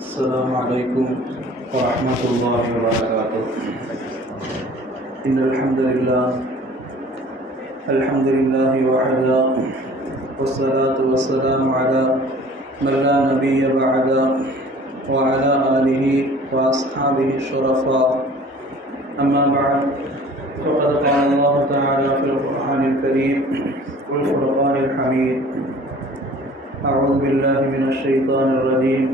السلام عليكم ورحمة الله وبركاته. إن الحمد لله وحده، والصلاة والسلام على من لا نبي بعده وعلى آله وأصحابه الشرفاء. أما بعد، فقد قال الله تعالى في القرآن الكريم والفرقان الحميد: أعوذ بالله من الشيطان الرجيم.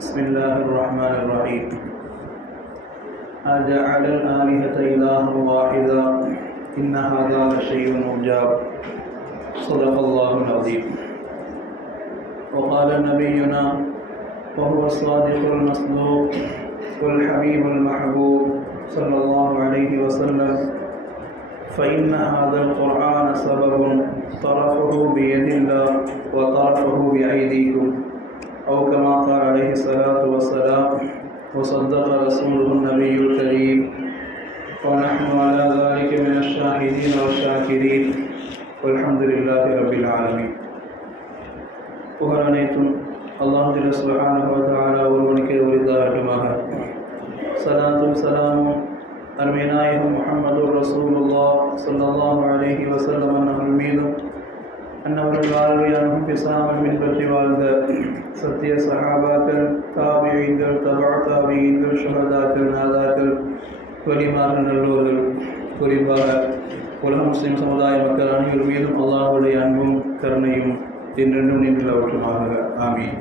بسم الله الرحمن الرحيم. أجعل الآلهة إلها واحدا إن هذا لشيء عجاب. صدق الله العظيم. وقال نبينا وهو الصادق المصدوق والحبيب المحبوب صلى الله عليه وسلم: فإن هذا القرآن سبب طرفه بيد الله وطرفه بأيديكم، أو كما قال عليه الصلاة والسلام. وصدق رسوله النبي الكريم، ونحن على ذلك من الشاهدين والشاكرين، والحمد لله رب العالمين. புகழ் அனைத்தும் அல்லாஹ் சுப்ஹானஹு வ தஆலா ஒருவனுக்கே உரித்தாகட்டுமாக. ஸலாத்தும் ஸலாமும் அருமை நாயகம் முஹம்மது ரசூலுல்லாஹ் ஸல்லல்லாஹு அலைஹி வஸல்லம் அன்னவர்கள் மீதும், அன்னவர்கள் வாழ்வையாகவும் பிசாமல் பின்பற்றி வாழ்ந்த சத்திய சஹாபாக்கள், தாபிஈன்கள், தபா தாபிஈன்கள், ஷுஹதாக்கள், நாதாக்கள், வலிமார்கள், நல்லோர்கள், குறிப்பாக உலக முஸ்லிம் சமுதாய மக்கள் அனைவர் மீதும் அல்லாஹ்வுடைய அன்பும் கருணையும் என்றென்றும் நின்றவற்றுமாக. ஆமீன்.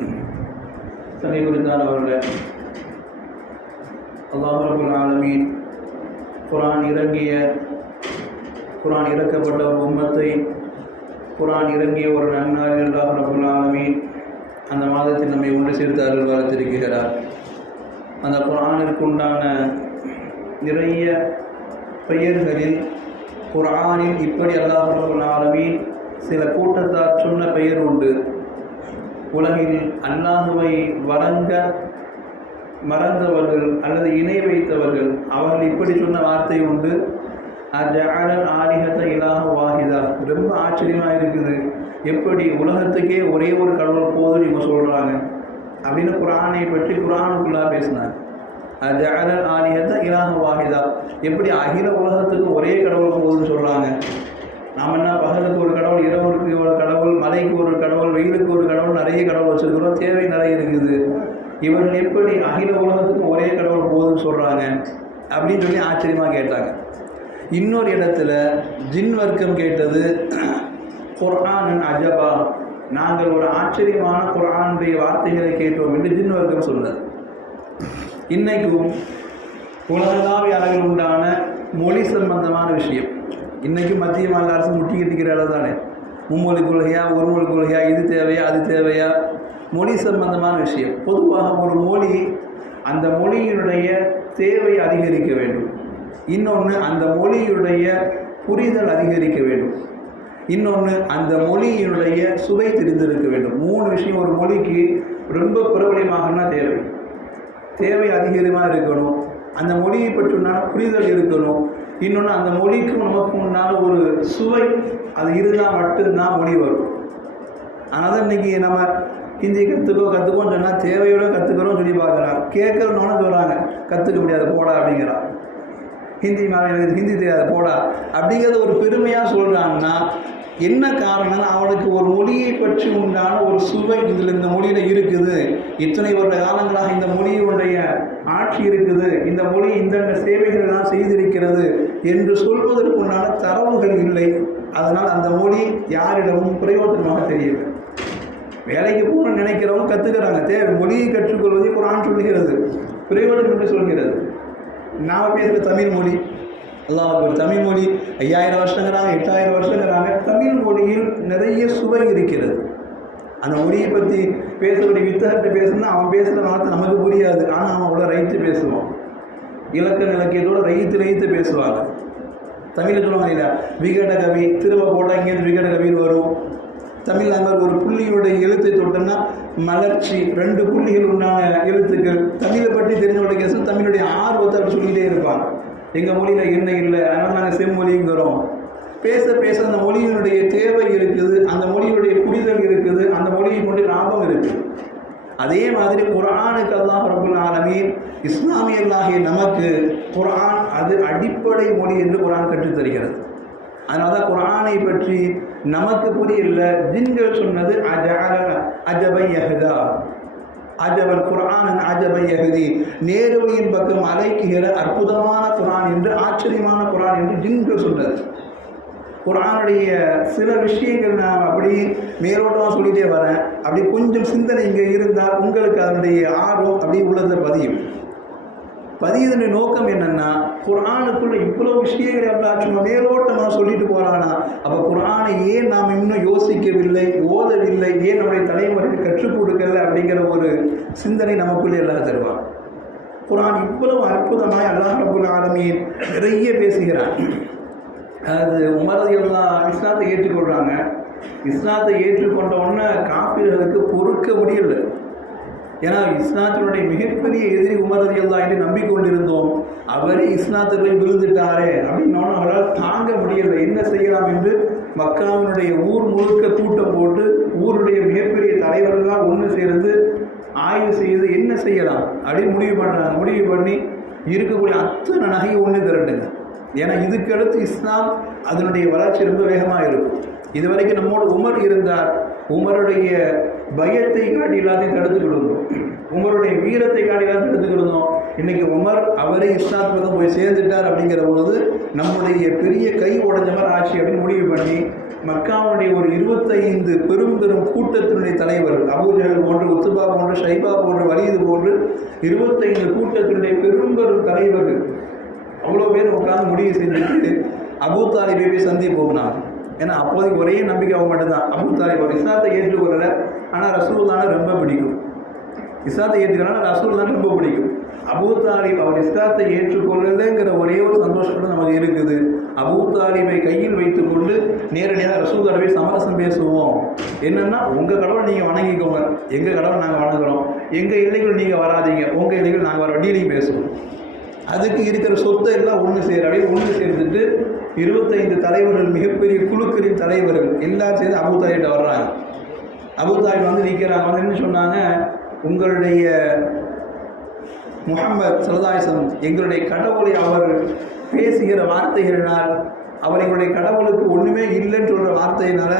தனி குறித்தான் அவர்கள் அல்லாஹ் ரப்பல் ஆலமீன் குர்ஆன் இறக்கப்பட்ட ஒரு உம்மத்தை, குர்ஆன் இறங்கிய ஒரு நன்னாளில் அல்லாஹ் ரப்பல் ஆலமீன் அந்த மாதத்தில் நம்மை ஒன்று சேர்த்து அருள் வளர்த்திருக்கிறார். அந்த குர்ஆனிற்கு உண்டான நிறைய பெயர்களில் குர்ஆனில் இப்படி அல்லாஹ் ரப்பல் ஆலமீன் சில கூட்டத்தார் சொன்ன பெயர் உண்டு. உலகில் அல்லாஹுவை வணங்க மறந்தவர்கள் அல்லது இணை வைத்தவர்கள், அவர்கள் இப்படி சொன்ன வார்த்தை உண்டு: அஜஅலல் ஆலிஹத இலாஹ வாஹிதா. ரொம்ப ஆச்சரியமாக இருக்குது, எப்படி உலகத்துக்கே ஒரே ஒரு கடவுள் போதும் இவங்க சொல்கிறாங்க அப்படின்னு குர்ஆனை பற்றி குர்ஆனுக்குள்ளே பேசினாங்க. அஜஅலல் ஆலிஹத இலாஹ வாஹிதா, எப்படி அகில உலகத்துக்கு ஒரே கடவுள் போதும்னு சொல்கிறாங்க. நாம் என்ன பகலுக்கு ஒரு கடவுள், இரவுக்கு ஒரு கடவுள், மலைக்கு ஒரு கடவுள், வெயிலுக்கு ஒரு கடவுள், நிறைய கடவுள் வச்சுருக்கிறோம், தேவை நிறைய இருக்குது. இவர்கள் எப்படி அகில உலகத்துக்கு ஒரே கடவுள் போதும்னு சொல்கிறாங்க அப்படின்னு சொல்லி ஆச்சரியமாக கேட்டாங்க. இன்னொரு இடத்துல ஜின் வர்க்கம் கேட்டது: குர்ஆன் அஜபா, நாங்கள் ஒரு ஆச்சரியமான குர்ஆனுடைய வார்த்தைகளை கேட்டோம் என்று ஜின் வர்க்கம் சொன்னது. இன்றைக்கும் உலகளாவிய அளவில் உண்டான மொழி சம்பந்தமான விஷயம், இன்றைக்கும் மத்திய மாநில அரசு முட்டிக்கிட்டு இருக்கிற அளவு தானே. மும்மொழி கொள்கையா, ஒரு மொழி கொள்கையா, இது தேவையா, அது தேவையா, மொழி சம்பந்தமான விஷயம். பொதுவாக ஒரு மொழி, அந்த மொழியினுடைய தேவை அதிகரிக்க வேண்டும். இன்னொன்று, அந்த மொழியுடைய புரிதல் அதிகரிக்க வேண்டும். இன்னொன்று, அந்த மொழியினுடைய சுவை தெரிந்திருக்க வேண்டும். 3 விஷயம் ஒரு மொழிக்கு ரொம்ப பிரபலமாகனா தேவை அதிகமாக இருக்கணும், அந்த மொழியை பற்றின புரிதல் இருக்கணும். இன்னொன்று, அந்த மொழிக்கு நமக்கு உண்டான ஒரு சுவை அது இருந்தால் மட்டும்தான் மொழி வரும். அதனால் இன்றைக்கி நம்ம ஹிந்தி கற்றுக்கோன்னு சொன்னால் தேவையோடு கற்றுக்கிறோன்னு சொல்லி பார்க்குறாங்க. கேட்கறனோன்னு சொல்கிறாங்க, கற்றுக்க முடியாது போடா அப்படிங்கிறான். ஹிந்தி மேலே ஹிந்தி தெரியாது போடா அப்படிங்கிறத ஒரு பெருமையாக சொல்கிறான்னா என்ன காரணம்னா, அவனுக்கு ஒரு மொழியை பற்றி உண்டான ஒரு சுவை இதில் இந்த மொழியில் இருக்குது, இத்தனை வருட காலங்களாக இந்த மொழியுடைய ஆட்சி இருக்குது, இந்த மொழி இந்தந்த சேவைகள் தான் செய்திருக்கிறது என்று சொல்வதற்குண்டான தரவுகள் இல்லை. அதனால் அந்த மொழி யாரிடமும் பிரயோஜனமாக தெரியல. வேலைக்கு போகணும்னு நினைக்கிறவங்க கற்றுக்கிறாங்க, மொழியை கற்றுக்கொள்வதை குர்ஆன் சொல்லுகிறது, பிரயோஜனம் என்று சொல்கிறது. நாம் பேசுகிற தமிழ் மொழி, அல்லாஹ் தமிழ் மொழி 5000 வருஷங்கிறாங்க, 8000 வருஷங்கிறாங்க. தமிழ் மொழியில் நிறைய சுவை இருக்கிறது. அந்த மொழியை பற்றி பேசக்கூடிய வித்தகத்தை பேசணும்னா அவன் பேசுகிற வார்த்தை நமக்கு புரியாது, ஆனால் அவன் அவ்வளோ ரைத்து பேசுவான். இலக்கியத்தோடு ரைத்து பேசுவாங்க. தமிழில் சொல்லுவாங்க இல்லையா, விகட கவி, திரும்ப போட்டால் இங்கேருந்து விகட கவின்னு வரும். தமிழ் நாங்கள் ஒரு புள்ளியுடைய எழுத்தை தொட்டோம்னா மலர்ச்சி, 2 புள்ளிகள் உண்டான எழுத்துக்கள். தமிழை பற்றி தெரிஞ்சவங்க கேசம் தமிழுடைய ஆர்வத்தை அப்படி சொல்லிகிட்டே இருப்பாங்க. எங்கள் மொழியில் என்ன இல்லை, அதனால் நாங்கள் செம்மொழிங்கிறோம். பேச பேச அந்த மொழியினுடைய தேவை இருக்குது, அந்த மொழியினுடைய புரிதல் இருக்குது, அந்த மொழியை கொண்டு லாபம் இருக்குது. அதே மாதிரி குர்ஆனுக்கு அல்லாஹ் ரப்புல் ஆலமீன் இஸ்லாமியர்களாகிய நமக்கு குர்ஆன் அது அடிப்படை மொழி என்று குர்ஆன் கற்றுத் தருகிறது. அதனால தான் குர்ஆனை பற்றி நமக்கு புரியல, ஜின்கள் சொன்னது அஜபை யஹ்தா, அஜபல் குர்ஆன் அஜபை யஹ்தி, நேர்வழியின் பக்கம் அழைக்குகிற அற்புதமான குர்ஆன் என்று, ஆச்சரியமான குர்ஆன் என்று ஜின்கள் சொன்னது. குர்ஆனுடைய சில விஷயங்கள் நான் அப்படி மேலோட்டமாக சொல்லிகிட்டே வரேன். அப்படி கொஞ்சம் சிந்தனை இங்கே இருந்தால் உங்களுக்கு அதனுடைய ஆர்வம் அப்படி உள்ளதில் பதியதனுடைய நோக்கம் என்னென்னா, குர்ஆனுக்குள்ள இவ்வளோ விஷயங்கள் எல்லாம் சும்மா மேலோட்டமாக சொல்லிட்டு போகிறானா, அப்போ குர்ஆனை ஏன் நாம் இன்னும் யோசிக்கவில்லை, ஓதவில்லை, ஏன் நம்முடைய தலைமுறைக்கு கற்றுக் கொடுக்கல அப்படிங்கிற ஒரு சிந்தனை நமக்குள்ளே எல்லாம் தருவான். குர்ஆன் இவ்வளவு அற்புதமாய் அல்லாஹ் ரப்புல் ஆலமீன் நிறைய பேசுகிறான். அது உமர் ரலியல்லாஹு அன்ஹு இஸ்லாத்தை ஏற்றுக்கொள்கிறாங்க. இஸ்லாத்தை ஏற்றுக்கொண்ட உடனே காஃபிர்களுக்கு பொறுக்க முடியல. ஏன்னா இஸ்லாத்தினுடைய மிகப்பெரிய எதிரி உமர் ரலியல்லாஹு அன்ஹு நம்பிக்கொண்டிருந்தோம், அவரே இஸ்லாத்தில் போய் விழுந்துட்டாரே அப்படின்னோன்னு அவரால் தாங்க முடியலை. என்ன செய்யலாம் என்று மக்காவினுடைய ஊர் முழுக்க கூட்டம் போட்டு ஊருடைய மிகப்பெரிய தலைவர்களாக ஒன்று சேர்ந்து ஆய்வு செய்து என்ன செய்யலாம் அப்படின்னு முடிவு பண்ணுறாங்க. முடிவு பண்ணி இருக்கக்கூடிய அத்தனை நகையை ஒன்று திரட்டுங்க. ஏன்னா இதுக்கடுத்து இஸ்லாம் அதனுடைய வளர்ச்சி ரொம்ப வேகமாக இருக்கும். இது வரைக்கும் நம்மோடு உமர் இருந்தார், உமருடைய பயத்தை காட்டி எல்லாத்தையும் தடுத்துக்கிடுந்தோம், உமருடைய வீரத்தை காட்டி எல்லாம் தடுத்துக்கிடுந்தோம். இன்றைக்கி உமர் அவரே இஸ்லாத்துக்கு போய் சேர்ந்துட்டார் அப்படிங்கிற பொழுது நம்முடைய பெரிய கை உடைஞ்ச மாதிரி ஆட்சி அப்படின்னு முடிவு பண்ணி மக்காவுடைய ஒரு 25 பெரும் கூட்டத்தினுடைய தலைவர், அபூஜஹல் போன்று, உத்துபா போன்று, ஷைபா போன்று, வலீது போன்று 25 கூட்டத்தினுடைய பெரும் தலைவர்கள் அவ்வளோ பேர் உட்காந்து முடிவு செஞ்சுட்டு அபூ தாலிபை போய் சந்திப்போம்னாங்க. ஏன்னா அப்போதைக்கு ஒரே நம்பிக்கை அவன் மட்டும்தான். அபூ தாலிப் அவர் இஸ்லாத்தை ஏற்றுக்கொள்ளல, ஆனால் ரசூலுல்லாஹ்வை ரொம்ப பிடிக்கும். இஸ்லாத்தை ஏற்றுக்கொள்ளனா ரசூலுல்லாஹ்வை ரொம்ப பிடிக்கும். அபூ தாலிப் அவர் இஸ்லாத்தை ஏற்றுக்கொள்ளலைங்கிற ஒரே ஒரு சந்தோஷம் நமக்கு இருக்குது. அபூ தாலிபை கையில் வைத்துக்கொண்டு நேரடியாக ரசூலுல்லாஹ்வை சமரசம் பேசுவோம். என்னென்னா, உங்கள் கடவுளை நீங்கள் வணங்கிக்கோங்க, எங்கள் கடவுளை நாங்கள் வணங்குறோம், எங்கள் எல்லைகள் நீங்கள் வராதிங்க, உங்கள் எல்லைகள் நாங்கள் வர டீலிங் பேசுவோம். அதுக்கு இருக்கிற சொத்தை எல்லாம் ஒன்று அப்படின்னு ஒன்று சேர்த்துட்டு 25 தலைவர்கள், மிகப்பெரிய குழுக்களின் தலைவர்கள் எல்லாரும் சேர்ந்து அபூ தாலிப்கிட்ட வர்றாங்க. அபூ தாலிப் வந்து நிற்கிறாங்க. வந்து என்ன சொன்னாங்க, உங்களுடைய முஹம்மது ஸல்லல்லாஹு அலைஹி வஸல்லம் எங்களுடைய கடவுளை அவர் பேசுகிற வார்த்தைகளினால், அவர் எங்களுடைய கடவுளுக்கு ஒன்றுமே இல்லைன்னு சொல்கிற வார்த்தையினால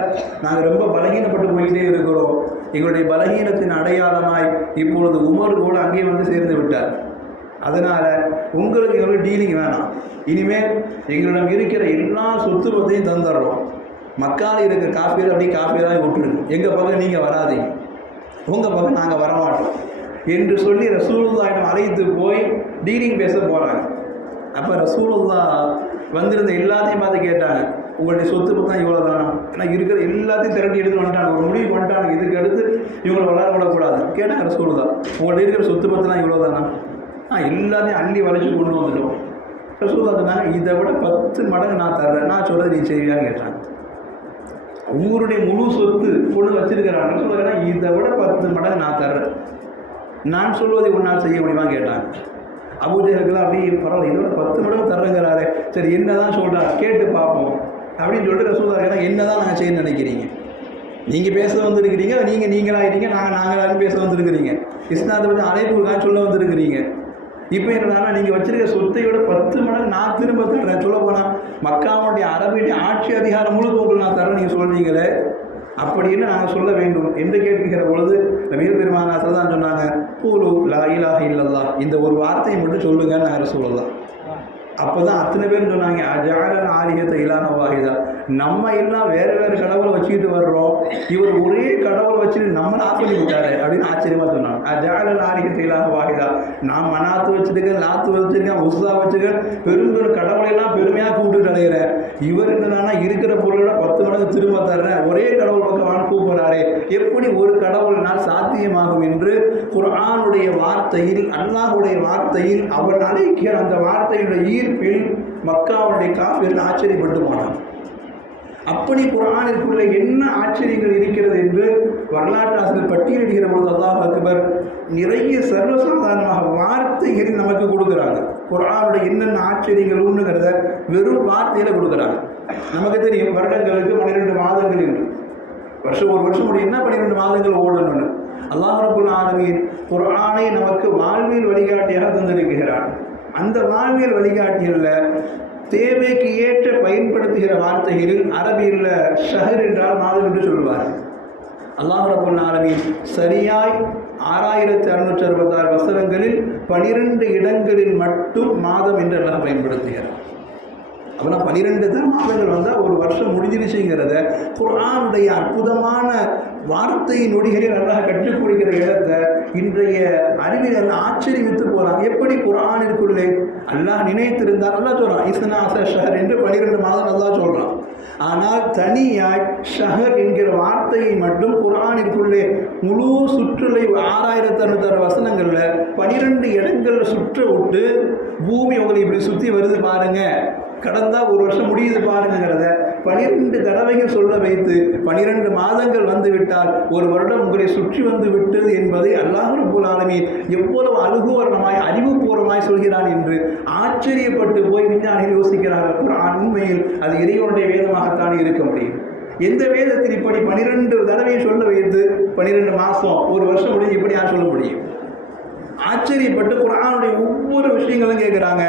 நாங்கள் ரொம்ப பலகீனப்பட்டு போயிட்டே இருக்கிறோம். எங்களுடைய பலகீனத்தின் அடையாளமாய் இப்பொழுது உமர் கூட அங்கேயே வந்து சேர்ந்து விட்டார். அதனால் உங்களுக்கு எங்களுக்கு டீலிங் வேணாம், இனிமேல் எங்களிடம் இருக்கிற எல்லா சொத்து பத்தையும் தந்துடுறோம், மக்கால் இருக்கிற காஃபியர் அப்படியே காஃபியராக விட்டுருங்க, எங்கள் பக்கம் நீங்கள் வராதீங்க, உங்கள் பக்கம் நாங்கள் வரமாட்டோம் என்று சொல்லி ரசூலுல்லாஹ்விடம் அழைத்து போய் டீலிங் பேச போகிறாங்க. அப்போ ரசூலுல்லாஹ் வந்திருந்த எல்லாத்தையும் பார்த்து கேட்டாங்க, உங்களுடைய சொத்து பக்கம் இவ்வளோ தானா? ஆனால் இருக்கிற எல்லாத்தையும் திரட்டி எடுத்து வந்துட்டாங்க, ஒரு முடிவு பண்ணிட்டாங்க, இதுக்கு அடுத்து இவங்களை வளர விடக்கூடாது. கேட்டாங்க ரசூலுல்லாஹ், உங்கள்ட்ட இருக்கிற சொத்து பத்தெல்லாம் இவ்வளோ தானா? எல்லாத்தையும் அள்ளி வளைச்சி கொண்டு வந்துட்டோம். ரசூலுல்லாஹ் சொன்னாங்க, இதை விட 10 மடங்கு நான் தர்றேன், நான் சொல்கிறது நீ செய்வியான்னு கேட்டாங்க. ஊருடைய முழு சொத்து கொண்டு வச்சிருக்கிறாங்க. ரசூலுல்லாஹ் இதை விட 10 மடங்கு நான் தர்றேன், நான் சொல்வதை உன்னால் செய்ய முடியுமான்னு கேட்டாங்க. அபூஜஹலுக்கெல்லாம் அப்படியே பரவாயில்ல, இதோட 10 மடங்கு தர்றேங்கிறாரு, சரி என்ன தான் சொல்கிறார் கேட்டு பார்ப்போம் அப்படின்னு சொல்லிட்டு ரசூலுல்லாஹ் கேட்டால் என்ன தான் நாங்கள் செய்ய நினைக்கிறீங்க? நீங்கள் பேச வந்திருக்கிறீங்க, நீங்களாகிறீங்க, நாங்களாக பேச வந்திருக்கிறீங்க, இஸ்லாத்தை பற்றி அழைப்புக்காக சொல்ல வந்திருக்கிறீங்க. இப்போ என்னன்னா, நீங்கள் வச்சிருக்க சொத்தையோட 10 மடங்கு நான் திரும்ப தர்றேன். சொல்ல போனால் மக்காவுடைய அரபியுடைய ஆட்சி அதிகாரம் முழுக்க உங்களுக்கு நான் தர்றேன் நீங்கள் சொல்கிறீங்களே, அப்படின்னு நாங்கள் சொல்ல வேண்டும் என்று கேட்கிற பொழுது நபிகள் பெருமானார் ஸல்லல்லாஹு அலைஹி வஸல்லம் சொன்னாங்க, கூலு லா இலாஹ இல்லல்லாஹ், இந்த ஒரு வார்த்தையை மட்டும் சொல்லுங்கன்னு நாங்கள் சொல்லலாம். அப்போ தான் அத்தனை பேர் சொன்னாங்க, அஜஅல ஆலிஹத இலாஹ வாஹிதா, நம்ம எல்லாம் வேறு வேறு கடவுளை வச்சுக்கிட்டு வர்றோம், இவர் ஒரே கடவுளை வச்சுட்டு நம்மளை ஆக்கி விட்டாரு அப்படின்னு ஆச்சரியமாக சொன்னாங்க. அஜஅல ஆலிஹத இலாஹ வாஹிதா, நான் மனாத்து வச்சுருக்கேன், லாத்து வச்சுருக்கேன், உஸ்ஸா வச்சுருக்கேன், பெரும் கடவுளையெல்லாம் பெருமையாக கூப்பிட்டு அடைகிறேன், இவர் என்னன்னா இருக்கிற பொருளோட 10 மடங்கு திரும்ப தர்றேன், ஒரே கடவுள் பக்கம் கூப்பிடுறாரே, எப்படி ஒரு கடவுளினால் சாத்தியமாகும் என்று குர்ஆனுடைய வார்த்தையில், அல்லாஹ்வுடைய வார்த்தையில் அவன் அழைக்கிற அந்த வார்த்தையுடைய ஈர்ப்பில் மக்காவுடைய காஃபிர்கள் ஆச்சரியப்பட்டு போனான். அப்படி குர்ஆனிற்குள்ள என்ன ஆச்சரியங்கள் இருக்கிறது என்று வரலாற்று ஆசிரியர் பட்டியலிடுகிற பொழுது அல்லாஹ் அக்பர் நிறைய சர்வசாதாரணமாக வார்த்தைகளில் நமக்கு கொடுக்குறாங்க. குர்ஆனுடைய என்னென்ன ஆச்சரியங்கள் உண்டுங்கிறத வெறும் வார்த்தையில் கொடுக்குறாங்க. நமக்கு தெரியும் வருடங்களுக்கு 12 மாதங்கள் என்று, ஒரு வருஷம் முடியும்னா 12 மாதங்கள் ஓடணும்னு. அல்லாஹ் ரப்பல் ஆலமீன் குர்ஆனை நமக்கு வாழ்வியல் வழிகாட்டியாக தந்திருக்கிறான். அந்த வாழ்வியல் வழிகாட்டிகளில் தேவைக்கு ஏற்ற பயன்படுத்துகிற வார்த்தைகளில் அரபியில் ஷஹர் என்றால் மாதம் என்று சொல்வார். அல்லாஹ் ரப்பல் ஆலமீன் சரியாய் 6666 வசனங்களில் 12 இடங்களில் மட்டும் மாதம் என்று எல்லாம் பயன்படுத்துகிறார். அப்படின்னா 12 மாதங்கள் வந்தால் ஒரு வருஷம் முடிஞ்சிருச்சுங்கிறத குர்ஆனுடைய அற்புதமான வார்த்தை நொடிகளில் நல்லா கற்றுக் கொடுக்கிற இடத்தை இன்றைய அறிவியல் ஆச்சரியமித்து போகிறான். எப்படி குர்ஆனிற்குள்ளே அல்லாஹ் நினைத்திருந்தால் அல்லாஹ் சொல்கிறான் இஸ்னா அஸர் ஷஹர் என்று 12 மாதம் அல்லாஹ் சொல்கிறான். ஆனால் தனியாய் ஷஹர் என்கிற வார்த்தையை மட்டும் குர்ஆனிற்குள்ளே முழு சுற்றுலை 6666 வசனங்களில் 12 இடங்களில் சுற்ற விட்டு பூமி உங்களை இப்படி சுற்றி வருது பாருங்க, கடந்தா ஒரு வருஷம் முடியுது பாருங்கிறத 12 தடவைகள் சொல்ல வைத்து 12 மாதங்கள் வந்து விட்டால் ஒரு வருடம் உங்களை சுற்றி வந்து விட்டது என்பதை அல்லாஹ் ரப்பல் ஆலமீன் எவ்வளவு அனுபவமாய் அறிவுபூர்வமாய் சொல்கிறான் என்று ஆச்சரியப்பட்டு போய் விஞ்ஞானிகள் யோசிக்கிறார்கள். குர்ஆன் உண்மையில் அது இறைவனுடைய வேதமாகத்தான் இருக்க முடியும். எந்த வேதத்தில் இப்படி 12 தடவையை சொல்ல வைத்து 12 மாதம் ஒரு வருஷம் முடிஞ்சு எப்படி யார் சொல்ல முடியும்? ஆச்சரியப்பட்டு குர்ஆனுடைய ஒவ்வொரு விஷயங்களும் கேட்குறாங்க.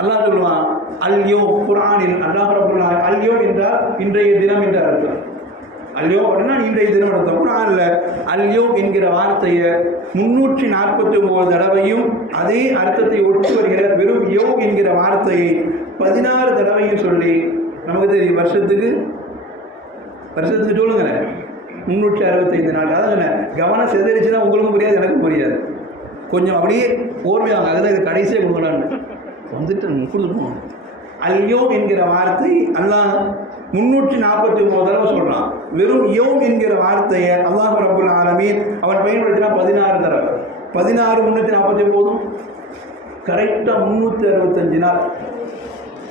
அல்லாஹ் சொல்லுவான் அல்யோ குர்ஆனில் அல்லாஹ் ரப்பல் ஆலமீன் அல்யோ என்றால் இன்றைய தினம் என்ற அர்த்தம். அல்யோ அப்படின்னா இன்றைய தினம் அர்த்தம். குர்ஆனில் அல்யோ என்கிற வார்த்தையை 349 தடவையும் அதே அர்த்தத்தை ஒட்டி வருகிற வெறும் யோ என்கிற வார்த்தையை 16 தடவையும் சொல்லி நமக்கு தெரியும் வருஷத்துக்கு சொல்லுங்க 365 நாள். அதான் கவனம் செதறிச்சுன்னா உங்களுக்கும் புரியாது எனக்கும் புரியாது. கொஞ்சம் அப்படியே ஓர்மையாங்க. அதுதான் இது கடைசியாக கொடுக்கலான்னு வந்துட்டு கொடுத்துருப்போம். அல்யோ என்கிற வார்த்தை அல்லாஹ் 349 தடவை சொல்கிறான். வெறும் யோம் என்கிற வார்த்தையை அல்லாஹ் ரப்பல் ஆலமீன் அவன் பயன்படுத்தினா 16 தடவை. 16 349 கரெக்டாக 365 நாள்.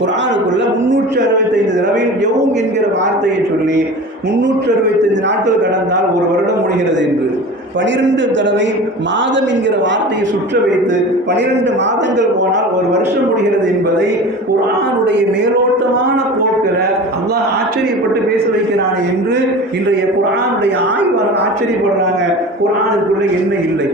குர்ஆனுக்குள்ள 365 தடவையில் யௌம் என்கிற வார்த்தையை சொல்லி 365 நாட்கள் கடந்தால் ஒரு வருடம் முடிகிறது என்று 12 தடவை மாதம் என்கிற வார்த்தையை சுற்ற வைத்து 12 மாதங்கள் போனால் ஒரு வருஷம் முடிகிறது என்பதை குர்ஆனுடைய மேலோட்டமான போக்கில் அல்லாஹ் ஆச்சரியப்பட்டு பேச வைக்கிறான் என்று இன்றைய குர்ஆனுடைய ஆய்வாளர் ஆச்சரியப்படுறாங்க. குர்ஆனுக்குள்ளே என்ன இல்லை?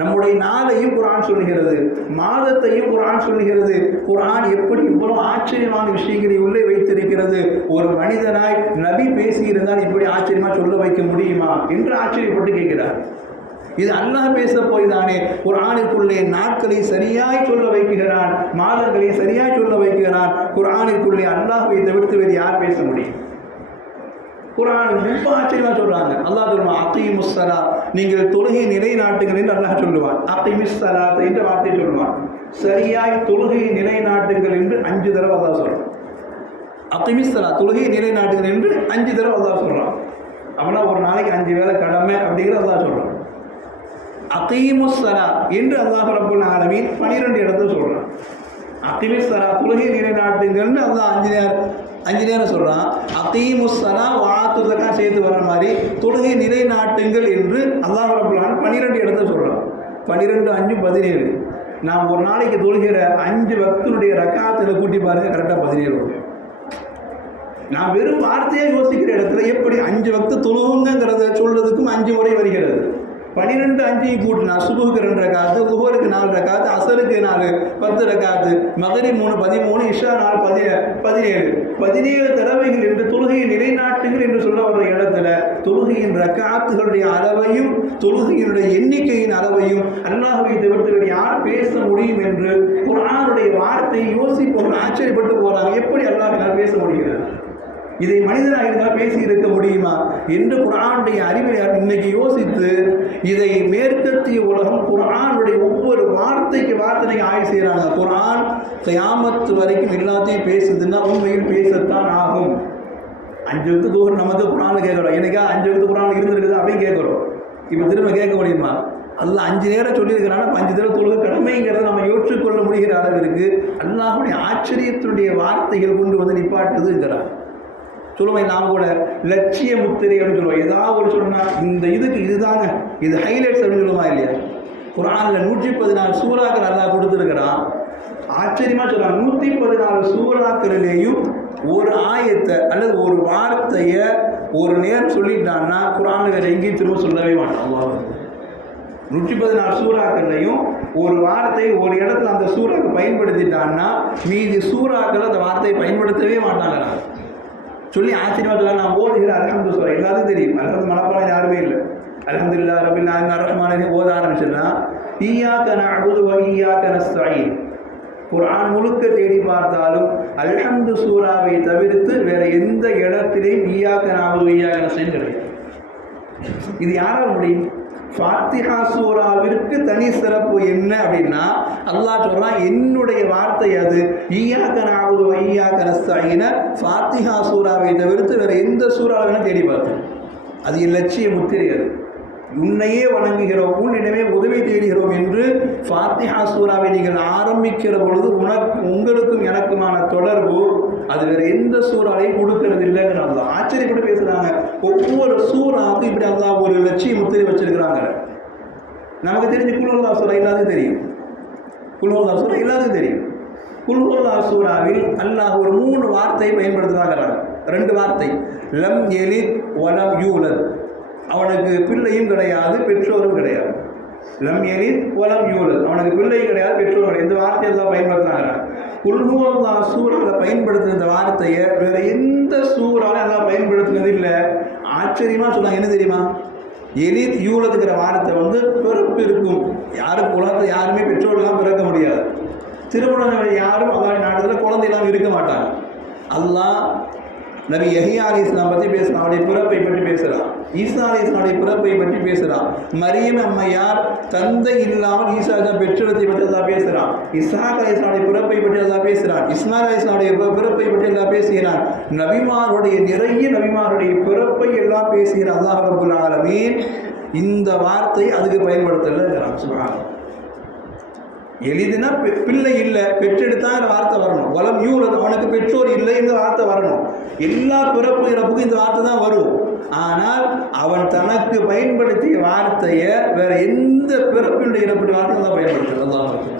நம்முடைய நாளையும் குர்ஆன் சொல்லுகிறது, மாதத்தையும் குர்ஆன் சொல்லுகிறது. குர்ஆன் எப்படி இவ்வளவு ஆச்சரியமான விஷயங்களை உள்ளே வைத்திருக்கிறது? ஒரு மனிதனாய் நபி பேசியிருந்தால் இப்படி ஆச்சரியமா சொல்ல வைக்க முடியுமா என்று ஆச்சரியப்பட்டு கேட்கிறார். இது அல்லாஹ் பேச போய்தானே குர்ஆனிற்குள்ளே நாட்களை சரியாய் சொல்ல வைக்கிறான், மாதங்களை சரியாய் சொல்ல வைக்கிறான். குர்ஆனிற்குள்ளே அல்லாஹ்வை தவிர்த்து வேறு யார் பேச முடியும்? குர்ஆன் ரொம்ப ஆச்சரியமாக சொல்கிறாங்க. அல்லாஹ் சொல்லுவான் அகீமுஸ் ஸலா, நீங்கள் தொழுகை நிலைநாட்டுங்கள் என்று அல்லாஹ் சொல்லுவான். அகீமிஸ் ஸலாத் என்ற வார்த்தை சொல்லுவான். சரியாய் தொழுகையை நிலைநாட்டுங்கள் என்று 5 தடவை அல்லாஹ் சொல்கிறான். அகீமிஸ் ஸலா தொழுகையை நிலைநாட்டுங்கள் என்று 5 தடவை அல்லாஹ் சொல்கிறான். அப்படின்னா ஒரு நாளைக்கு 5 வேளை கடமை அப்படிங்கிறது அல்லாஹ் சொல்கிறான். அகீமுஸ் ஸலா என்று அல்லாஹ் ரப்பல் ஆலமீன் 12 இடத்துல சொல்கிறான். அகீமிஸ் ஸலா தொழுகையை நிலைநாட்டுங்கள்னு அல்லாஹ் 5 நேரம் சொல்கிறான். அகீமுஸ் ஸலா வஆத்து ஸகாத் சேர்த்து வர மாதிரி தொழுகை நிலைநாட்டுங்கள் என்று அல்லாஹ் ரப்பல் ஆலமீன் 12 இடத்துல சொல்கிறான். 12 5 17. நாம் ஒரு நாளைக்கு தொழுகிற 5 வக்தினுடைய ரக்காத்தில் கூட்டி பாருங்கள், கரெக்டாக 17 வரும். நான் வெறும் வார்த்தையாக யோசிக்கிற இடத்துல எப்படி 5 வக்து தொழுகுங்கிறத சொல்றதுக்கும் 5 முறை வருகிறது. 12 5 கூட்டினா சுபுக்கு 2 ரக்காத்து, லுஹருக்கு 4 ரக்காத்து, அசருக்கு 4 10 ரக்காத்து, மகரிப் 3 13, இஷா 4 17 தடவைகள் என்று தொழுகையை நிலைநாட்டுங்கள் என்று சொல்ல வர்ற இடத்துல தொழுகையின் ரக்காத்துகளுடைய அளவையும் தொழுகையினுடைய எண்ணிக்கையின் அளவையும் அல்லாஹ்வை தவிர்த்து யார் பேச முடியும் என்று குர்ஆனுடைய வார்த்தை யோசிப்போம், ஆச்சரியப்பட்டு போறாங்க. எப்படி அல்லாஹ்வினால் பேச முடிகிறது? இதை மனிதனாக இருந்தால் பேசி இருக்க முடியுமா என்று குர்ஆனுடைய அறிவியல் இன்னைக்கு யோசித்து இதை மேற்கத்திய உலகம் குர்ஆனுடைய ஒவ்வொரு வார்த்தைக்கு ஆய்வு செய்கிறாங்க. குர்ஆன் கியாமத் வரைக்கும் எல்லாத்தையும் பேசுதுன்னா உண்மையில் பேசத்தான் ஆகும். 5 வக்து தூரம் நமக்கு குர்ஆனில் கேட்குறோம், எனக்கா 5 வக்து குர்ஆனில் இருந்திருக்குது அப்படின்னு கேட்குறோம். இப்போ திரும்ப கேட்க முடியுமா? அல்லாஹ் 5 நேரம் சொல்லியிருக்கிறான 5 தடவை தொழுகை கடமைங்கிறத நம்ம ஏற்றுக்கொள்ள முடிகிற அளவிற்கு அல்லாஹ்வுடைய ஆச்சரியத்தினுடைய வார்த்தைகள் கொண்டு வந்து நிப்பாட்டுதுங்கிறார். சொல்லுவோம் நாம் கூட லட்சிய முத்திரை அப்படின்னு சொல்லுவோம். ஏதாவது ஒரு சொன்னால் இந்த இதுக்கு இதுதாங்க, இது ஹைலைட்ஸ் அப்படின்னு சொல்லுமா இல்லையா? குர்ஆனில் 114 சூறாக்கள் அல்லாஹ் கொடுத்துருக்கிறான். ஆச்சரியமாக சொல்கிறாங்க. 114 சூறாக்களிலேயும் ஒரு ஆயத்தை அல்லது ஒரு வார்த்தையை ஒரு நேரம் சொல்லிட்டான்னா குர்ஆன்ல வேற எங்கேயும் திரும்ப சொல்லவே மாட்டான். அல்லாஹ் 114 சூறாக்கள்லையும் ஒரு வார்த்தை ஒரு இடத்துல அந்த சூறாக்கு பயன்படுத்திட்டான்னா மீதி சூறாக்கள் அந்த வார்த்தையை பயன்படுத்தவே மாட்டாங்க. சொல்லி ஆச்சரியமாக நான் ஓதுகிற அல்ஹம்து சூரா எல்லாருக்கும் தெரியும். அல்ஹம்து மனப்பாடம் யாருமே இல்லை. அல்ஹம்துலில்லாஹி ரப்பில் ஆலமீன் அர்ரஹ்மான் ஓத ஆரம்பிச்சோன்னா ஈய்யாக நஅபுது வ ஈய்யாக நஸ்தஈன். குர்ஆன் முழுக்க தேடி பார்த்தாலும் அல்ஹம்து சூராவை தவிர்த்து வேற எந்த இடத்திலையும் ஈய்யாக நஅபுது வ ஈய்யாக நஸ்தஈன் கிடையாது. இது யாரால் முடியும்? ஃபாத்திஹா சூராவிற்கு தனி சிறப்பு என்ன அப்படின்னா அல்லாஹ் சொல்றான், என்னுடைய வார்த்தை அது. ஈய்யாக நஅபுது வ ஈய்யாக நஸ்தஈன் ஃபாத்திஹா சூராவை தவிர்த்து வேற எந்த சூறாவை வேணா தேடி பார்த்தோம். அது என் லட்சிய முத்திரை. அது உன்னையே வணங்குகிறோம், உன்னிடமே உதவி தேடுகிறோம் என்று ஃபாத்திஹா சூராவை நீங்கள் ஆரம்பிக்கிற பொழுது உங்களுக்கும் எனக்குமான தொடர்பு அது வேற எந்த சூறாலையும் கொடுக்கறது இல்லைங்கிற அல்லாஹ் ஆச்சரியப்பட்டு பேசுறாங்க. ஒவ்வொரு சூறாவுக்கும் இப்படி அல்லாஹ் ஒரு லட்சிய முத்திரை வச்சிருக்கிறாங்க. நமக்கு தெரிஞ்சு குல் ஹுவல்லாஹ் சூரா எல்லாத்துக்கும் தெரியும். குல் ஹுவல்லாஹ் சூரா எல்லாத்துக்கும் தெரியும். குல் ஹுவல்லாஹ் சூராவில் அல்லாஹ் ஒரு 3 வார்த்தையை பயன்படுத்துகிறாங்க. 2 வார்த்தை, லம் யலித் வலம் யூலத். அவனுக்கு பிள்ளையும் கிடையாது, பெற்றோரும் கிடையாது. லம் யலித் வலம் யூலத், அவனுக்கு பிள்ளையும் கிடையாது, பெற்றோரும் கிடையாது. இந்த வார்த்தையை தான் பயன்படுத்துகிறாங்க. குல் ஹுவல்லாஹ் சூராவில் பயன்படுத்துகிற இந்த வார்த்தையை வேற எந்த சூறாலும் எல்லாம் பயன்படுத்துனது இல்லை. ஆச்சரியமாக சொன்னாங்க. என்ன தெரியுமா? எலித் யூலத்துங்கிற வார்த்தை பிறப்பு இருக்கும். யாரும் உலகத்தில் யாருமே பெற்றோர்லாம் பிறக்க முடியாது. திருமணம் யாரும் அல்லாஹ் நாட்டத்தில் குழந்தையெல்லாம் இருக்க மாட்டாங்க. அல்லாஹ் நபி யஹ்யா அலைஹிஸ்ஸலாம் பற்றி பேசுகிறான், அவருடைய பிறப்பை பற்றி பேசுகிறான். ஈசா அலைஹிஸ்ஸலாமுடைய பிறப்பை பற்றி பேசுகிறான். மரியம் அம்மையார் தந்தை இல்லாமல் ஈசா பெற்றெடுத்தை பற்றி எல்லாம் பேசுகிறான். இஸ்ஹாக் அலைஹிஸ்ஸலாமுடைய பிறப்பை பற்றி எல்லாம் பேசுகிறான். இஸ்மாயில் அலைஹிஸ்ஸலாமுடைய பிறப்பை பற்றி எல்லாம் பேசுகிறான். நிறைய நபிமாருடைய பிறப்பை எல்லாம் பேசுகிறான். அல்லாஹ் ரப்பல் ஆலமீன் இந்த வார்த்தை அதுக்கு பயன்படுத்தலை. சுப்ஹானல்லாஹ். எளிதுனா பிள்ளை இல்லை, பெற்றெடுத்தாங்கிற வார்த்தை வரணும். வலம் யூலத், அவனுக்கு பெற்றோர் இல்லை இந்த வார்த்தை வரணும். எல்லா பிறப்பு இறப்புக்கும் இந்த வார்த்தை தான் வரும். ஆனால் அவன் தனக்கு பயன்படுத்திய வார்த்தையை வேற எந்த பிறப்பினுடைய இறப்புடைய வார்த்தையும் தான் பயன்படுத்துறது.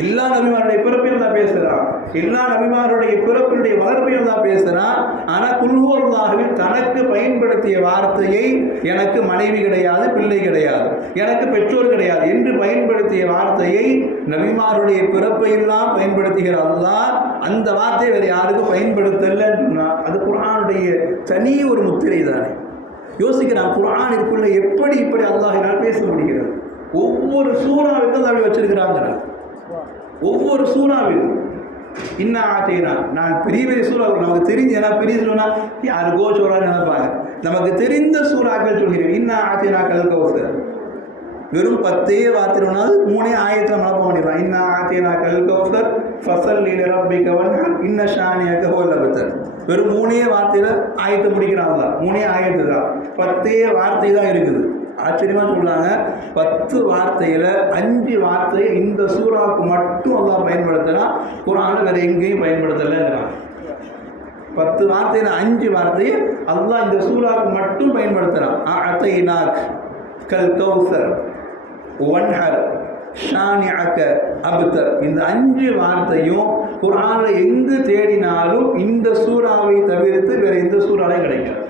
எல்லா நபிமாருடைய பிறப்பையும் தான் பேசுகிறான். எல்லா நபிமாருடைய பிறப்பினுடைய வளர்ப்பையும் தான் பேசுகிறான். ஆனால் குல் ஹுவல்லாஹ்வில் தனக்கு பயன்படுத்திய வார்த்தையை எனக்கு மனைவி கிடையாது, பிள்ளை கிடையாது, எனக்கு பெற்றோர் கிடையாது என்று பயன்படுத்திய வார்த்தையை நபிமாருடைய பிறப்பையெல்லாம் பயன்படுத்துகிற அல்லாஹ் அந்த வார்த்தையை வேறு யாருக்கும் பயன்படுத்தலைன்னா அது குர்ஆனுடைய தனி ஒரு முத்திரை தானே. யோசிக்கிறான், குர்ஆனுக்குள்ள இப்படி அல்லாஹினால் பேச முடிகிறது. ஒவ்வொரு சூறாவுக்கும் அப்படி வச்சிருக்கிறாங்க. ஒவ்வொரு சூறாவிலும் இன்னா ஆத்தேனா, நான் பெரிய சூறா நமக்கு தெரிஞ்ச பெரிய சூறா யாருக்கோ சூறான்னு நினைப்பாங்க. நமக்கு தெரிந்த சூறாக்கள் சொல்கிறேன். இன்னா ஆத்தேனா கல் கௌசர் வெறும் 10 வார்த்தைனாவது 3 ஆயத்தில் மனப்பாடம் பண்ணிடலாம். இன்னா ஆத்தேனா கல் கௌசர் ஃபஸல்லி லிரப்பிக வன்ஹர் இன்ன ஷானியக ஹுவல் அப்தர். வெறும் 3 வார்த்தையில் ஆயத்தை முடிக்கிறாங்க. 3 ஆயத்து தான், 10 வார்த்தை தான் இருக்குது. ஆச்சரியமாக சொல்கிறாங்க, 10 வார்த்தையில் 5 வார்த்தையை இந்த சூறாவுக்கு மட்டும் அல்லாஹ் பயன்படுத்துகிறான். குர்ஆனில் வேறு எங்கேயும் பயன்படுத்தலைங்கிறான். 10 வார்த்தையில் 5 வார்த்தையை அல்லாஹ் இந்த சூறாவுக்கு மட்டும் பயன்படுத்துகிறான். அஅதைனாக் கல் கௌசர் வன்ஹர் ஷானிஅக அப்தர். இந்த 5 வார்த்தையும் குர்ஆனில் எங்கு தேடினாலும் இந்த சூறாவை தவிர்த்து வேறு எந்த சூறாலையும் கிடைக்காது.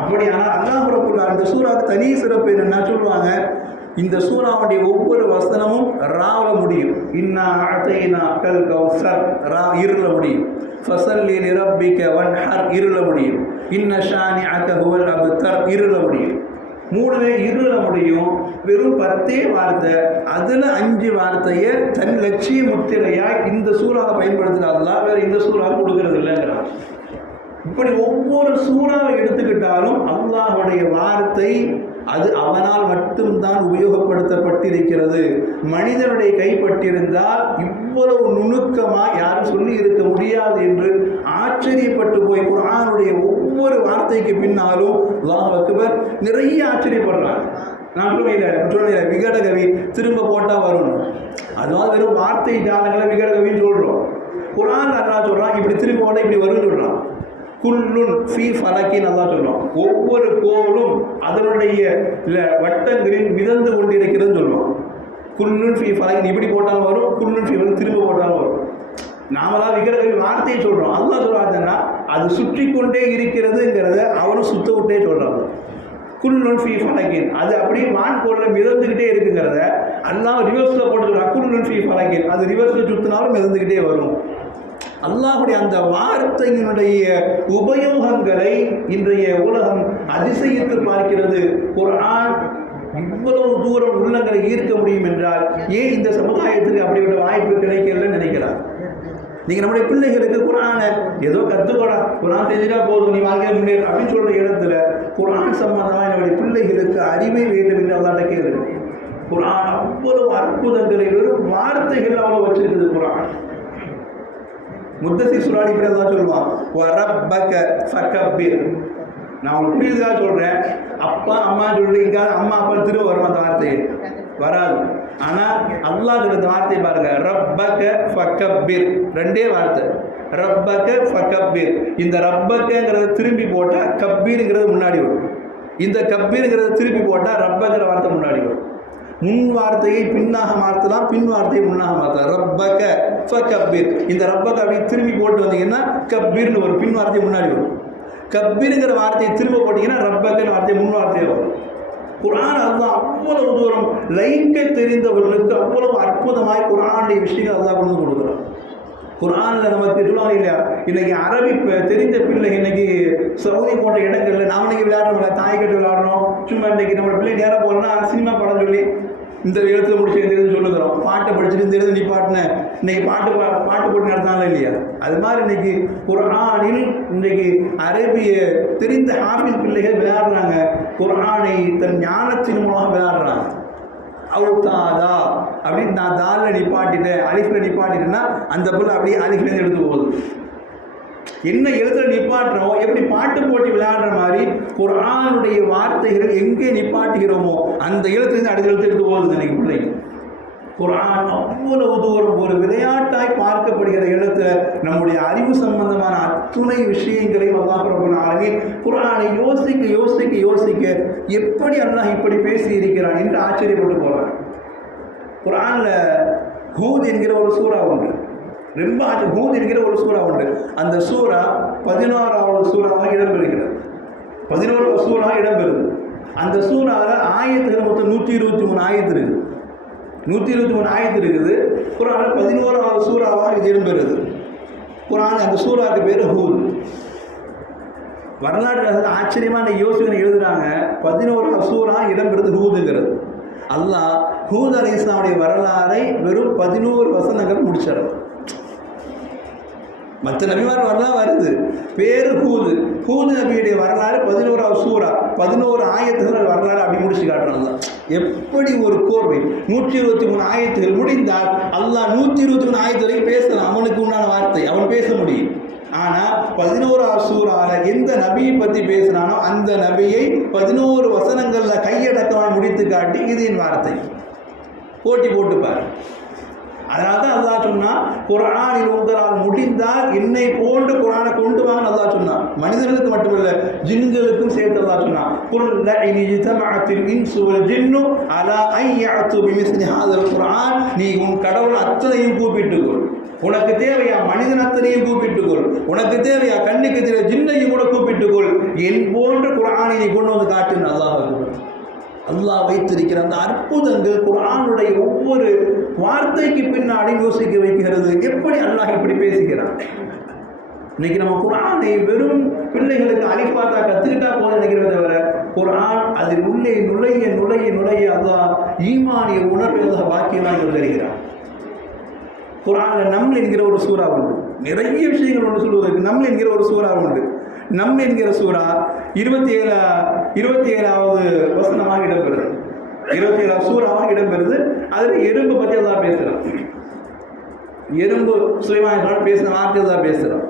அப்படியானால் அல்லாஹ் ரப்பல் ஆலமீன் இந்த சூறாவுக்கு தனி சிறப்பு என்னன்னா சொல்லுவாங்க, இந்த சூறாவுடைய ஒவ்வொரு வசனமும் ராவ முடியும். இன்னா அஅதைனா கல் கௌசர் ரா இருள முடியும். ஃபஸல்லி லிரப்பிக வன்ஹர் இருள முடியும். இன்ன ஷானிஅக ஹுவல் அப்தர் இருள முடியும். 3 இருள முடியும். வெறும் 10 வார்த்தை, அதில் 5 வார்த்தையை தன் லட்சிய முத்திரையாய் இந்த சூறாவை பயன்படுத்துகிறாங்களா வேறு இந்த சூறாவை கொடுக்கறது இல்லைங்கிறான். இப்படி ஒவ்வொரு சூறாவை எடுத்துக்கிட்டாலும் அல்லாஹ்வுடைய வார்த்தை அது அவனால் மட்டும்தான் உபயோகப்படுத்தப்பட்டிருக்கிறது. மனிதனுடைய கைப்பட்டிருந்தால் இவ்வளவு நுணுக்கமாக யாரும் சொல்லி இருக்க முடியாது என்று ஆச்சரியப்பட்டு போய் குர்ஆனுடைய ஒவ்வொரு வார்த்தைக்கு பின்னாலும் அல்லாஹ் அக்பர் நிறைய ஆச்சரியப்படுறாங்க. நான் சொல்ல விகடகவி திரும்ப போட்டால் வரும். அதாவது வெறும் வார்த்தை ஜாலங்களை விகடகவின்னு சொல்கிறோம். குர்ஆன் அல்லாஹ் சொல்கிறான் இப்படி திரும்ப போட்டால் இப்படி வரும்னு சொல்கிறான். குல்லுன் ஃபீ ஃபலக்கின் அல்லாஹ் சொல்லுவோம். ஒவ்வொரு கோளும் அதனுடைய வட்டங்களில் மிதந்து கொண்டிருக்கிறதுன்னு சொல்லுவோம். குல்லுன் ஃபீ ஃபலக்கின் இப்படி போட்டாலும் வரும், குல்லுன் ஃபீ திரும்ப போட்டாலும் வரும். நாமளா விக்கிரக வார்த்தையை சொல்றோம். அல்லாஹ் சொல்றாங்கன்னா அது சுற்றி கொண்டே இருக்கிறதுங்கிறத அவனும் சுத்த விட்டே சொல்றாங்க. குல்லுன் ஃபீ ஃபலகின், அது அப்படியே வான்கோள்ல மிதந்துகிட்டே இருக்குங்கிறத அல்லாஹ் ரிவர்ஸ்ல போட்டு சொல்றான். குல்லுன் ஃபீ ஃபலகின், அது ரிவர்ஸ்ல சுத்தினாலும் மிதந்துகிட்டே வரும். அல்லாஹுடைய அந்த வார்த்தையினுடைய உபயோகங்களை இன்றைய உலகம் அதிசயித்து பார்க்கிறது. குர்ஆன் இவ்வளவு தூரம் உள்ளங்களை ஈர்க்க முடியும் என்றால் ஏன் இந்த சமுதாயத்துக்கு அப்படிப்பட்ட வாய்ப்பு கிடைக்கலன்னு நினைக்கிறார். நீங்க நம்முடைய பிள்ளைகளுக்கு குர்ஆனை ஏதோ கத்துக்கடா, குர்ஆன் தெரிஞ்சா போதும் நீ வாழ்க்கையில் முன்னேறு அப்படின்னு சொல்ற இடத்துல குர்ஆன் சம்பந்தமாக நம்முடைய பிள்ளைகளுக்கு அறிவை வேண்டும் என்று அல்லாஹ்ட்ட கேளுங்க. குர்ஆன் அவ்வளவு அற்புதங்களை வெறும் வார்த்தைகள் அவ்வளவு வச்சிருக்குது. குர்ஆன் முத்தஸிர் சூரா இப்படி தான் சொல்லுவான், வரப்பக ஃபகபிர். நான் உங்களுக்கு புரியுதா சொல்றேன். அப்பா அம்மா சொல்றீங்க, அம்மா அப்பா திரும்ப வரும் அந்த வார்த்தை வராது. ஆனா அல்லாஹ் இந்த வார்த்தை பாருங்க, ரப்பக ஃபகபிர், ரெண்டே வார்த்தை, ரப்பக ஃபகபிர். இந்த ரப்பகங்கிறத திரும்பி போட்டா கபீர்ங்கிறது முன்னாடி வரும். இந்த கபீர்ங்கிறத திருப்பி போட்டா ரப்பங்கிற வார்த்தை முன்னாடி வரும். முன் வார்த்தையை பின்னாக மாற்றலாம், பின் வார்த்தையை முன்னாக மாற்றலாம். ரப்பக ஃபகபிர், இந்த ரப்பக அப்படி திரும்பி போட்டு வந்தீங்கன்னா கபீர்னு வரும், பின் வார்த்தை முன்னாடி வரும். கபீருங்கிற வார்த்தையை திரும்ப போட்டீங்கன்னா ரப்பகங்கிற வார்த்தையை முன் வார்த்தையை வரும். குர்ஆன் அல்லாஹ் அவ்வளவு தூரம் லைக்க தெரிந்தவர்களுக்கு அவ்வளவு அற்புதமாய் குர்ஆனுடைய விஷயங்கள் அல்லாஹ் கொண்டு கொடுக்குறான். குர்ஆன்ல நமக்கு சொல்லுவாங்க இல்லையா, இன்னைக்கு அரபி தெரிந்த பிள்ளை இன்னைக்கு சவுதி போன்ற இடங்கள்ல நாம இன்னைக்கு விளையாடுறோம், தாய் கட்டு விளையாடுறோம். சும்மா இன்னைக்கு நம்ம பிள்ளை நேரம் போறோம்னா சினிமா படம் சொல்லி இந்த எழுத்துல முடிச்சு இந்த எழுத்து சொல்லுகிறோம், பாட்டை படிச்சுட்டு இந்த எழுத்து நீ பாட்டுனேன் இன்னைக்கு பாட்டு போட்டு நடத்தாங்களா இல்லையா. அது மாதிரி இன்னைக்கு குர்ஆனில் இன்றைக்கு அரபிய தெரிந்த ஹாஃபிஸ் பிள்ளைகள் விளையாடுறாங்க. குர்ஆனை தன் ஞானத்தின் மூலமாக விளையாடுறாங்க. அவுதாதா அப்படின்னு நான் தால நிப்பாட்டிட்டேன், அலிஃப்ல நிப்பாட்டிட்டேன்னா அந்த பிள்ளை அப்படியே அலிஃப்லேருந்து எடுத்து போகுது. என்ன எழுத்துல நிப்பாட்டுறோம், எப்படி பாட்டு போட்டி விளையாடுற மாதிரி குர்ஆனுடைய வார்த்தைகள் எங்கே நிப்பாட்டுகிறோமோ அந்த எழுத்துலேருந்து அடுத்த எழுத்து எடுத்து போகுது இன்னைக்கு பிள்ளை. குர்ஆன் அவ்வளவு தூரம் ஒரு விளையாட்டாய் பார்க்கப்படுகிற இடத்துல நம்முடைய அறிவு சம்பந்தமான அத்துணை விஷயங்களையும் அல்லாஹ் ரப்பல் ஆலமீன் குர்ஆனை யோசிக்க யோசிக்க யோசிக்க எப்படி அல்லாஹ் இப்படி பேசி இருக்கிறான் என்று ஆச்சரியப்பட்டு போறான். குர்ஆன்ல ஹூத் என்கிற ஒரு சூரா உண்டு, ரொம்ப ஹூத் என்கிற ஒரு சூரா உண்டு. அந்த சூரா 16வது சூறாவாக இடம்பெறுகிறது. 11வது சூறா இடம்பெறுது. அந்த சூறாவில் ஆயத்துகள் மொத்தம் 123 ஆயத்து இருக்குது. 123 ஆயத்து இருக்குது. குர்ஆன் 11வது சூறாவாக இது இடம்பெறுது. குர்ஆன் அந்த சூறாக்கு பேர் ஹூத். வரலாற்று ஆச்சரியமான யோசனை எழுதுறாங்க. 11வது சூறா இடம்பெறுது ஹூதுங்கிறது. அல்லாஹ் ஹூத் அலைஹிஸ்ஸலாமுடைய வரலாறை வெறும் 11 வசனங்கள் முடிச்சார். மற்ற நபிமார் வரலாறு வருது, பேரு ஹூது. ஹூது நபியுடைய வரலாறு 11வது சூறா, 11 ஆயத்துகள் வரலாறு அப்படி முடிச்சு காட்டுறாங்க. எப்படி ஒரு கோர்வை. 123 ஆயத்துகள் முடிந்தால் அல்லாஹ் 123 ஆயத்துகளை பேசலாம். அவனுக்கு உண்டான வார்த்தை அவன் பேச முடியும். ஆனா 11வது சூறால எந்த நபியை பத்தி பேசினானோ அந்த நபியை 11 வசனங்கள்ல கையடக்கமாக முடித்து காட்டி இது என் வார்த்தை போட்டி போட்டுப்பார். அதனால தான் அல்லாஹ் சொன்னான், குர்ஆனில் உங்களால் முடிந்தால் என்னை போன்று குர்ஆனை கொண்டு வாங்க அல்லாஹ் சொன்னான். மனிதர்களுக்கு மட்டுமல்ல ஜின்களுக்கும் சேர்த்து அல்லாஹ் சொன்னான். குல் லஇன் இஜ்தமஅத்தில் இன்சு வல் ஜின்னு அலா அன் யஅது பிமிஸ்லி ஹாதல் குர்ஆன், நீ உன் கடவுள் அத்தனையும் கூப்பிட்டுக்கொள். உனக்கு தேவையா மனிதன் அத்தனையும் கூப்பிட்டுக்கொள், உனக்கு தேவையா கண்ணுக்கு தெரிய ஜின்னையும் கூட கூப்பிட்டுக்கொள், என் போன்ற குர்ஆனை நீ கொண்டு வந்து காட்டுன்னு அல்லாஹ் வைத்திருக்கிற அந்த அற்புதங்கள் குர்ஆனுடைய ஒவ்வொரு வார்த்தைக்கு பின்னாடி யோசிக்க வைக்கிறது. எப்படி அல்லாஹ் இப்படி பேசுகிறான். இன்னைக்கு நம்ம குர்ஆனை வெறும் பிள்ளைகளுக்கு அலிஃபாத்தா கத்துக்கிட்டா போல நினைக்கிறத தவிர குர்ஆன் அதில் உள்ளே நுழைய நுழைய நுழைய அல்லாஹ் ஈமானிய உணர்வு வாக்கியெல்லாம் தருகிறான். குர்ஆன்ல நம்ல் என்கிற ஒரு சூறா உண்டு. நிறைய விஷயங்கள் ஒன்று சொல்வதற்கு நம்ல் என்கிற ஒரு சூறா உண்டு. நம் என்கிற சூறா 27வது வசனமாக இடம்பெறுது. 27வது சூறாவாக இடம்பெறுது. அதில் எறும்பு பற்றி எல்லாம் பேசுகிறான். எறும்பு சுலைமான் பேசின வார்த்தை தான் பேசுகிறான்.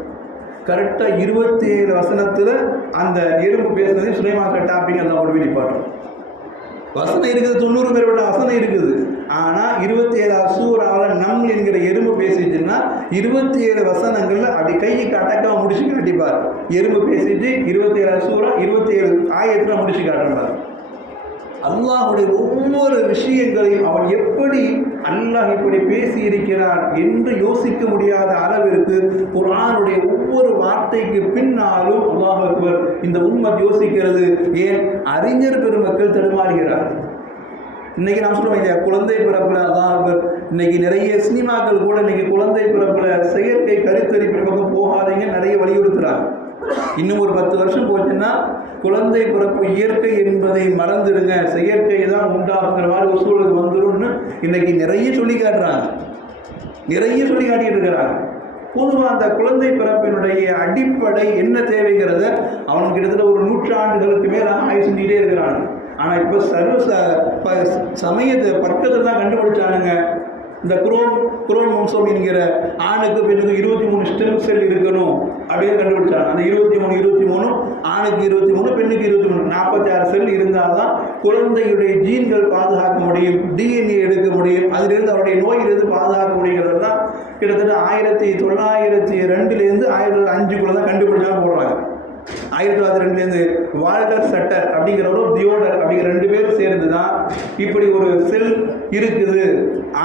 கரெக்டாக 27 வசனத்தில் அந்த எறும்பு பேசுனது சுலைமான் டாப்பிங் எல்லாம் கொண்டு போய் நிப்பாட்டும். வசனம் இருக்குது, 90 மேற்பட்ட வசனம் இருக்குது. ஆனால் 27வது சூறாவில் நம் என்கிற எறும்பு பேசிச்சுன்னா 27 வசனங்கள்ல அப்படி கைக்கு அடக்கமாக முடிச்சு காட்டிப்பார். எறும்பு பேசிட்டு 27வது சூறா 27 ஆயத்தில் முடிச்சு காட்டுறார். அல்லாஹுடைய ஒவ்வொரு விஷயங்களையும் அவன் எப்படி அல்லாஹ் இப்படி பேசி இருக்கிறார் என்று யோசிக்க முடியாத அளவிற்கு குர்ஆனுடைய ஒவ்வொரு வார்த்தைக்கு பின்னாலும் அல்லாஹ் அக்பர் இந்த உம்மத் யோசிக்கிறது. ஏன் அறிஞர் பெருமக்கள் தடுமாறுகிறார். இன்னைக்கு நாம் சொல்லுவோம் இல்லையா, குழந்தை பிறப்புல அல்லாஹ் அக்பர், இன்னைக்கு நிறைய சினிமாக்கள் கூட இன்னைக்கு குழந்தை பிறப்புல செயற்கை கருத்தரிப்பு பக்கம் போகாதீங்க நிறைய வலியுறுத்துறாங்க. இன்னும் ஒரு 10 வருஷம் போச்சுன்னா குழந்தை பிறப்பு இயற்கை என்பதை மறந்துடுங்க, செயற்கை தான் உண்டாக்குற மாதிரி ஒரு சூழலுக்கு வந்துடும்னு இன்னைக்கு நிறைய சொல்லி காட்டுறாங்க, நிறைய சொல்லி காட்டிட்டு இருக்கிறாங்க. பொதுவாக அந்த குழந்தை பிறப்பினுடைய அடிப்படை என்ன தேவைங்கிறத அவனுக்கு கிட்டத்தட்ட ஒரு 100 ஆண்டுகளுக்கு மேலே ஆய்வு செஞ்சுட்டே இருக்கிறாங்க. ஆனால் இப்போ சமயத்தை பக்கத்தில் தான் கண்டுபிடிச்சானுங்க. இந்த குரோமோசோம் என்கிற ஆணுக்கு பெண்ணுக்கு 23 ஸ்டெம் செல் இருக்கணும் அப்படின்னு கண்டுபிடிச்சாங்க. அந்த 23 ஆணுக்கு 23 பெண்ணுக்கு 23 46 செல் இருந்தால் தான் குழந்தையுடைய ஜீன்கள் பாதுகாக்க முடியும், டிஎன்ஏ எடுக்க முடியும், அதிலிருந்து அவருடைய நோயிலிருந்து பாதுகாக்க முடியுங்கிறதெல்லாம் கிட்டத்தட்ட 1902 1905 தான் கண்டுபிடிச்சாலும் போடுறாங்க. 1902 வால்டர் சட்டர் அப்படிங்கிறவரும் தியோடர் அப்படிங்கிற 2 பேரும் சேர்ந்து தான் இப்படி ஒரு செல் இருக்குது,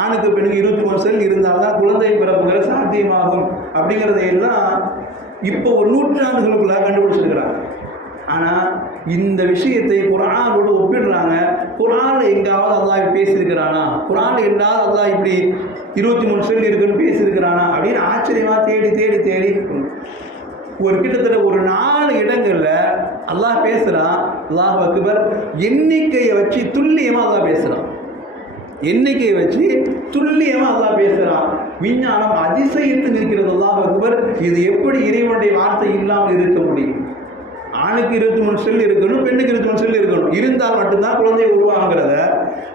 ஆணுக்கு பெண்ணுக்கு 23 செல் இருந்தால்தான் குழந்தை பிறப்புங்கிற சாத்தியமாகும் அப்படிங்கிறதையெல்லாம் இப்போ ஒரு 100 ஆண்டுகளுக்குள்ளாக கண்டுபிடிச்சிருக்கிறாங்க. ஆனால் இந்த விஷயத்தை குர்ஆனோடு ஒப்பிடுறாங்க. குர்ஆனில் எங்காவது அல்லாஹ் பேசியிருக்கிறானா, குர்ஆனில் எங்காவது அல்லாஹ் இப்படி 23 செல் இருக்குன்னு பேசியிருக்கிறானா அப்படின்னு ஆச்சரியமாக தேடி தேடி தேடி ஒரு கிட்டத்தட்ட ஒரு 4 இடங்கள்ல அல்லாஹ் பேசுறான். அல்லாஹ் அக்பர், எண்ணிக்கையை வச்சு துல்லியமா அல்லாஹ் பேசுறான், எண்ணிக்கையை வச்சு துல்லியமா அல்லாஹ் பேசுறான். விஞ்ஞானம் அதிசயித்து நிற்கிறது. அல்லாஹ் அக்பர், இது எப்படி இறைவனுடைய வார்த்தை இல்லாமல் இருக்க முடியும்? ஆணுக்கு 23 செல் இருக்கணும், பெண்ணுக்கு 23 செல் இருக்கணும், இருந்தால் மட்டும்தான் குழந்தை உருவாங்கிறத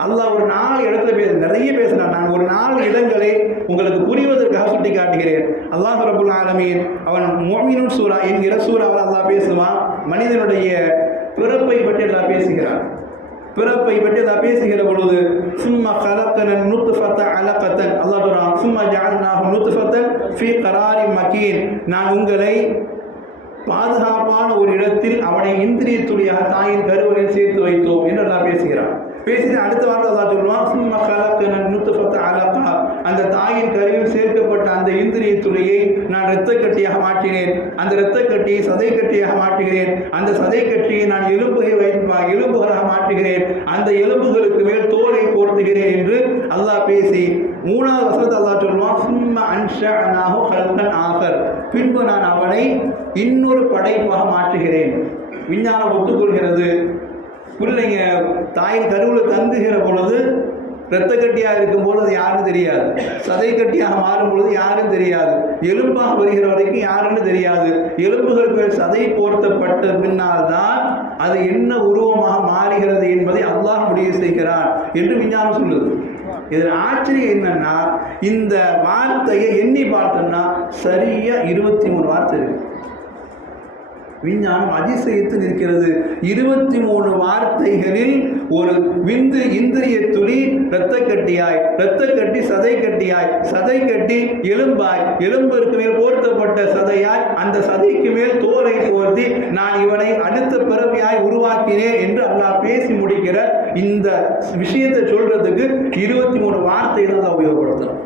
அல்லாஹ் ஒரு 4 இடத்துல நிறைய பேசுறான். நான் ஒரு 4 இடங்களை உங்களுக்கு புரிவதற்காக சுட்டி காட்டுகிறேன். அல்லாஹ் ரப்புல் ஆலமீன் அவன் முஃமினூன் சூரா என்கிற சூறாவில் அல்லாஹ் பேசுவான். மனிதனுடைய பிறப்பை பற்றி அல்லாஹ் பேசுகிறான். பிறப்பை பற்றி அல்லாஹ் பேசுகிற பொழுது சும்மா கலக்கனன் நுத்ஃபத அலகத்தன் அல்லாஹ் சொல்றான், சும்மா ஜஅல்நாஹு நுத்ஃபதன் ஃபீ கராரின் மக்கீன், நான் உங்களை பாதுகாப்பான ஒரு இடத்தில் அவனை இந்திரிய துளியாக தாயின் கருவறையில் சேர்த்து வைத்தோம் என்று அல்லாஹ் பேசுகிறான். பேசிட்டு அடுத்த வார்த்தை அல்லாஹ் சொல்லுவான், சும்மா கலக்கனன் நுத்ஃபத அலகா, அந்த தாயின் கருவில் சேர்க்கப்பட்ட அந்த இந்திரிய துளியை நான் இரத்த கட்டியாக மாற்றினேன், அந்த இரத்த கட்டியை சதை கட்டியாக மாற்றுகிறேன், அந்த சதை கட்டியை நான் எலும்புகளாக மாற்றுகிறேன், அந்த எலும்புகளுக்கு மேல் தோலை போர்த்துகிறேன் என்று அல்லாஹ் பேசி 3வது வசனத்தை அல்லாஹ் சொல்லுவான், சும்மா அன்ஷஅனாஹு ஹல்கன் ஆகர், பின்பு நான் அவனை இன்னொரு படைப்பாக மாற்றுகிறேன். விஞ்ஞானம் ஒத்துக்கொள்கிறது. பிள்ளைங்க தாயின் கருவில் தங்குகிற பொழுது இரத்த கட்டியாக இருக்கும்போது அது யாரும் தெரியாது, சதை கட்டியாக மாறும் பொழுது யாரும் தெரியாது, எலும்பாக வருகிற வரைக்கும் யாருன்னு தெரியாது. எலும்புகளுக்கு சதை போர்த்தப்பட்ட பின்னால் தான் அது என்ன உருவமாக மாறுகிறது என்பதை அல்லாஹ் முடிவு செய்கிறான் என்று விஞ்ஞானம் சொல்லுது. இதில் ஆச்சரியம் என்னன்னா, இந்த வார்த்தையை எண்ணி பார்த்தோம்னா சரியா 23 வார்த்தை இருக்கு. விஞ்ஞானம் அதிசயித்து நிற்கிறது. 23 வார்த்தைகளில் ஒரு விந்து இந்திரிய துளி இரத்த கட்டியாய், இரத்த கட்டி சதை கட்டியாய், சதை கட்டி எலும்பாய், எலும்பிற்கு மேல் போர்த்தப்பட்ட சதையாய், அந்த சதைக்கு மேல் தோலை போர்த்தி நான் இவனை அடுத்த பிறவியாய் உருவாக்கினேன் என்று அல்லாஹ் பேசி முடிக்கிற இந்த விஷயத்தை சொல்றதுக்கு 23 வார்த்தை தான் உபயோகப்படுத்துறோம்.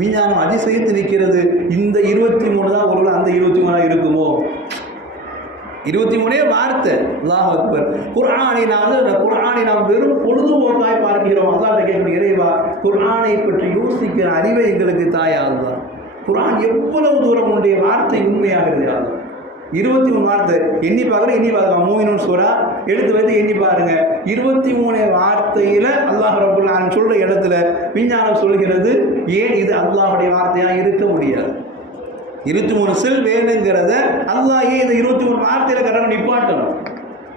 விஞ்ஞானம் அதிசயித்து நிற்கிறது. இந்த 23 தான் ஒருவேளை அந்த 23 இருக்குமோ? 23 வார்த்தை. அல்லாஹ் அக்பர். குர்ஆனை நாம் வெறும் பொழுதுபோக்காய் பார்க்கிறோம். அல்லாஹ் கேட்கிற இறைவா, குர்ஆனை பற்றி யோசிக்கிற அறிவை எங்களுக்கு தாயாதான். குர்ஆன் எவ்வளவு தூரம் உன்னுடைய வார்த்தை உண்மையாகிறது. 23 வார்த்தை எண்ணி பார்க்குறேன். மூமினூன் சூரா எடுத்து வைத்து எண்ணி பாருங்க. 23 வார்த்தையில அல்லாஹ் ரப்புல் ஆலமீன் சொல்ற இடத்துல விஞ்ஞானம் சொல்கிறது, ஏன் இது அல்லாஹுடைய வார்த்தையா இருக்க முடியாது? 23 செல் வேணுங்கிறத அல்லாஹ் ஏன் இந்த 23 வார்த்தையில கடவுள் நிப்பாட்டணும்?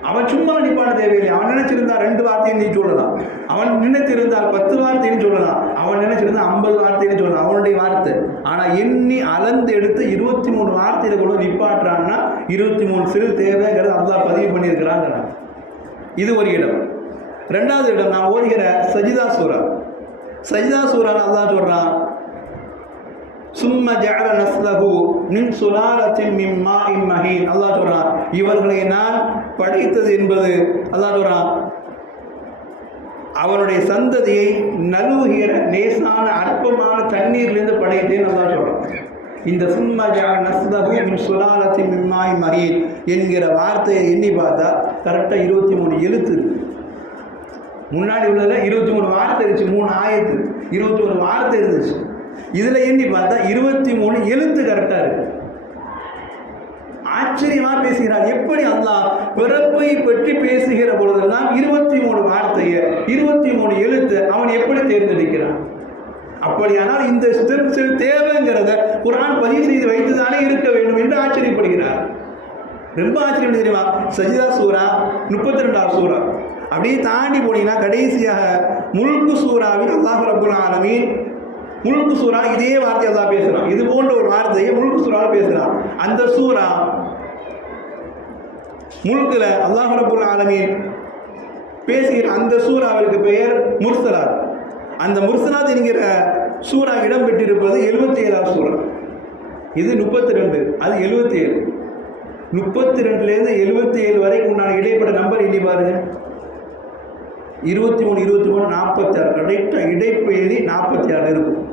அவன் சும்மா நிப்பாட்ட தேவையில்லை. அவன் நினைச்சிருந்தா 2 வார்த்தைன்னு நீ சொல்லலாம், அவன் நினைத்திருந்தால் 10 வார்த்தைன்னு சொல்லலாம், அவன் நினைச்சிருந்தா 50 வார்த்தைன்னு சொல்லலாம், அவனுடைய வார்த்தை. ஆனா எண்ணி அளந்து எடுத்து 23 வார்த்தையில கொண்டு நிப்பாட்டுறான்னா 23 செல் தேவைங்கிறத அல்லாஹ் பதிவு பண்ணியிருக்கிறாங்க. இது ஒரு இடம். 2வது இடம் நான் ஓடுகிற சஜிதா சூரா அல்லாஹ் சொல்றான், சும்ம ஜஅல நஸ்லஹு மின் சுலாலத்தின் மின் மாஇன் மஹீன். அல்லாஹ் சொல்றான், இவர்களை நான் படைத்தது என்பது அல்லாஹ் சொல்றான், அவனுடைய சந்ததியை நழுவுகிற லேசான அற்பமான தண்ணீர்லேருந்து படைத்தேன் நல்லா சொல்கிறோம். இந்த சும்மஜா நஸ்தபு மின் சுலாலத்தி மின்மாய் மஹீன் என்கிற வார்த்தையை எண்ணி பார்த்தா கரெக்டாக 23 எழுத்து. முன்னாடி உள்ளதில் 23 வார்த்தை இருந்துச்சு, 3 ஆயத்து 21 வார்த்தை இருந்துச்சு. இதில் எண்ணி பார்த்தா 23 எழுத்து கரெக்டாக இருக்கு. ஆச்சரியமா பேசுகிறார். எப்படி அல்லாஹ் பிறப்பை பற்றி பேசுகிற பொழுதெல்லாம் 23 வார்த்தையை 23 எழுத்து அவன் எப்படி தேர்ந்தெடுக்கிறான்? அப்படியானால் இந்த ஸ்டெப்ஸில் தேவைங்கிறத குர்ஆன் பதிவு செய்து வைத்துதானே இருக்க வேண்டும் என்று ஆச்சரியப்படுகிறார். ரொம்ப ஆச்சரியம் தெரியுமா? சஜிதா சூரா 32வது சூரா அப்படியே தாண்டி போனீங்கன்னா கடைசியாக முல்கு சூராவில் அல்லாஹ் ரப்புல் ஆலமீன் முல்கு சூரா இதே வார்த்தையை அல்லாஹ் பேசுகிறான். இது போன்ற ஒரு வார்த்தையை முல்கு சூறாவில் பேசுகிறான். அந்த சூரா முல்குல அல்லாஹ் ரப்புல் ஆலமீன் பேசுகிற அந்த சூறாவிற்கு பெயர் முர்சலாத். அந்த முர்சலாத் என்கிற சூறா இடம் பெற்றிருப்பது 77வது சூறா. இது 32, அது 77. 32லேருந்து 77 வரைக்கும் உண்டான இடைப்பட்ட நம்பர் எண்ணி பாருங்க. 23 23 46 கரெக்டாக இடைப்பெயரி 46 இருக்கும்.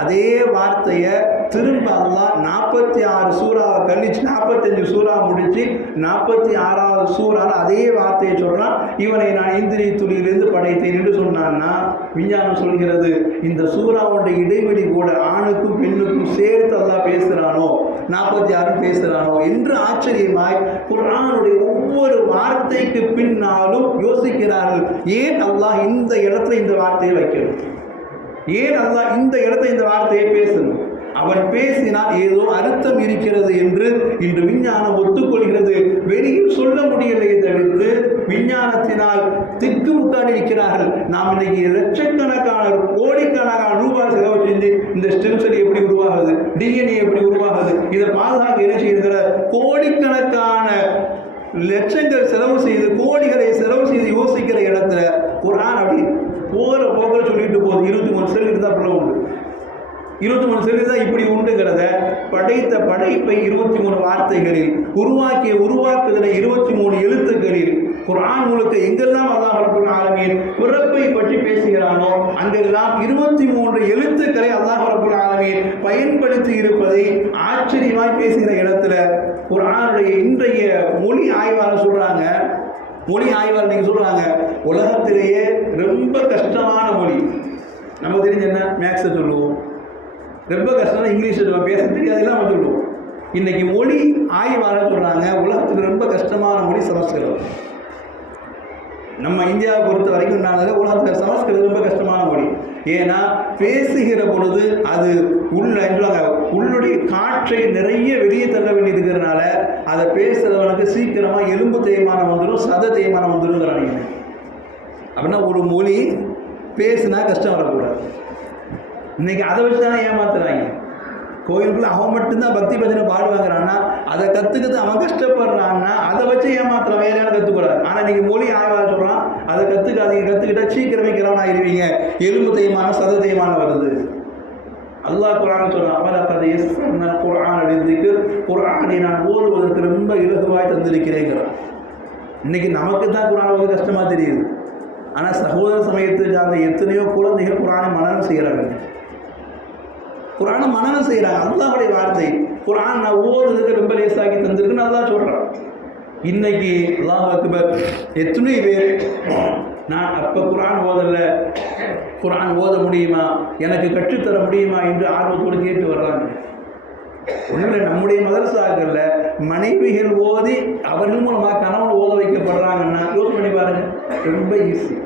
அதே வார்த்தையை திரும்ப அல்லாஹ் 46 சூறாவை கழிச்சு 45 சூறா முடிச்சு 46வது சூறாவில் அதே வார்த்தையை சொல்கிறான். இவனை நான் இந்திரிய துளியிலிருந்து படைத்தேன் என்று சொன்னான்னா விஞ்ஞானம் சொல்கிறது இந்த சூறாவுடைய இடைவெளி கூட ஆணுக்கும் பெண்ணுக்கும் சேர்த்து அல்லாஹ் பேசுகிறானோ 46 பேசுகிறானோ என்று ஆச்சரியமாய் குர்ஆனுடைய ஒவ்வொரு வார்த்தைக்கு பின்னாலும் யோசிக்கிறார்கள். ஏன் அல்லாஹ் இந்த இடத்துல இந்த வார்த்தையை வைக்கணும்? ஏன் அல்லாஹ் இந்த இடத்துல இந்த வார்த்தையை பேசணும்? அவன் பேசினால் ஏதோ அர்த்தம் இருக்கிறது என்று இன்று விஞ்ஞானம் ஒத்துக்கொள்கிறது. வெளியில் சொல்ல முடியலையே தவிர்த்து விஞ்ஞானத்தினால் திக்குமுக்காடி இருக்கிறார்கள். நாம் இன்னைக்கு லட்சக்கணக்கான கோடிக்கணக்கான ரூபாய் செலவு செஞ்சு இந்த ஸ்டெம் செல் எப்படி உருவாகுது, டிஎன்ஏ எப்படி உருவாகுது, இதை பாதுகாக்க என்ன செய்கிற கோடிக்கணக்கான லட்சங்கள் செலவு செய்து கோடிகளை செலவு செய்து யோசிக்கிற இடத்துல குர்ஆன் அப்படி போகிற போக்கில் சொல்லிட்டு போகுது. 23 செல் இருந்தால் பிள்ளை உண்டு, 23 செல் தான் இப்படி உண்டுங்கிறத படைத்த படைப்பை 23 வார்த்தைகளில் உருவாக்கிய உருவாக்குதலை 23 எழுத்துக்களில் குர்ஆன் முழுக்க எங்கெல்லாம் அல்லாஹ் ரப்புல் ஆலமீன் பிறப்பை பற்றி பேசுகிறானோ அங்கெல்லாம் 23 எழுத்துக்களை அல்லாஹ் ரப்புல் ஆலமீன் பயன்படுத்தி இருப்பதை ஆச்சரியமாய் பேசுகிற இடத்துல குர்ஆனுடைய இன்றைய மொழி ஆய்வாளர் சொல்றாங்க. மொழி ஆய்வாளர் நீங்க சொல்றாங்க உலகத்திலேயே ரொம்ப கஷ்டமான மொழி நம்ம தெரிஞ்ச என்ன மேக்ஸை சொல்லுவோம், ரொம்ப கஷ்டம் இங்கிலீஷ் பேச தெரியாதெல்லாம் நம்ம சொல்லுவோம். இன்னைக்கு மொழி ஆய்வாளர் சொல்றாங்க உலகத்துக்கு ரொம்ப கஷ்டமான மொழி சமஸ்கிருதம். நம்ம இந்தியாவை பொறுத்த வரைக்கும் நான் உலகத்தில் சமஸ்கிருதம் ரொம்ப கஷ்டமான மொழி. ஏன்னா பேசுகிற பொழுது அது உள்ளுடைய காற்றை நிறைய வெளியே தள்ள வேண்டியிருக்கிறதுனால அதை பேசுறவனுக்கு சீக்கிரமாக எலும்பு தேய்மானம் வந்துடும், சத தேய்மானம் வந்துடுங்கிறாங்க. அப்படின்னா ஒரு மொழி பேசுனா கஷ்டம் வரக்கூடாது. இன்னைக்கு அதை வச்சு தானே ஏமாத்துறாங்க. கோயிலுக்குள்ள அவன் மட்டும்தான் பக்தி பஜனை பாடுவாங்கிறான்னா அதை கற்றுக்கிறது அவன் கஷ்டப்படுறான்னா அதை வச்சு ஏமாத்துறான், வேற யாரும் கற்றுக்கூடாது. ஆனால் இன்னைக்கு மொழி ஆய்வாளர் சொல்கிறான் அதை கற்றுக்காதீங்க, கற்றுக்கிட்டா சீக்கிரமே கிரவன் ஆகிடுவீங்க, எலும்பு தேய்மானம் சத தேய்மானம் வருது. அல்லாஹ் குர்ஆன் சொல்கிறான் அவலகத் யஸ்ஸர்னா குர்ஆன லிذிக்ர், குர்ஆனை நான் ஓதுவதற்கு ரொம்ப இலகுவாய் தந்திருக்கிறேங்கிறான். இன்னைக்கு நமக்கு தான் குர்ஆன் ஓத கஷ்டமாக தெரியுது. ஆனால் சகோதர சமயத்துக்கு அந்த எத்தனையோ குழந்தைகள் குர்ஆனை மனனம் செய்கிறாங்க, குர்ஆனை மனனம் செய்கிறாங்க. அல்லாஹ்வுடைய வார்த்தை குர்ஆன் நான் ஓதுறதுக்கு ரொம்ப லேசாக்கி தந்திருக்குன்னு அல்லாஹ் சொல்கிறான். இன்னைக்கு அல்லாஹ் அக்பர் எத்தனை பேர் நான் அப்போ குர்ஆன் ஓதல, குர்ஆன் ஓத முடியுமா, எனக்கு கற்றுத்தர முடியுமா என்று ஆர்வத்தோடு கேட்டு வர்றாங்க. ஒன்றும் நம்முடைய மதரசாக்களில் மனைவிகள் ஓதி அவர்கள் மூலமாக கணவன் ஓத வைக்கப்படுறாங்கன்னா யோசனை பண்ணி பாருங்க, ரொம்ப ஈஸி.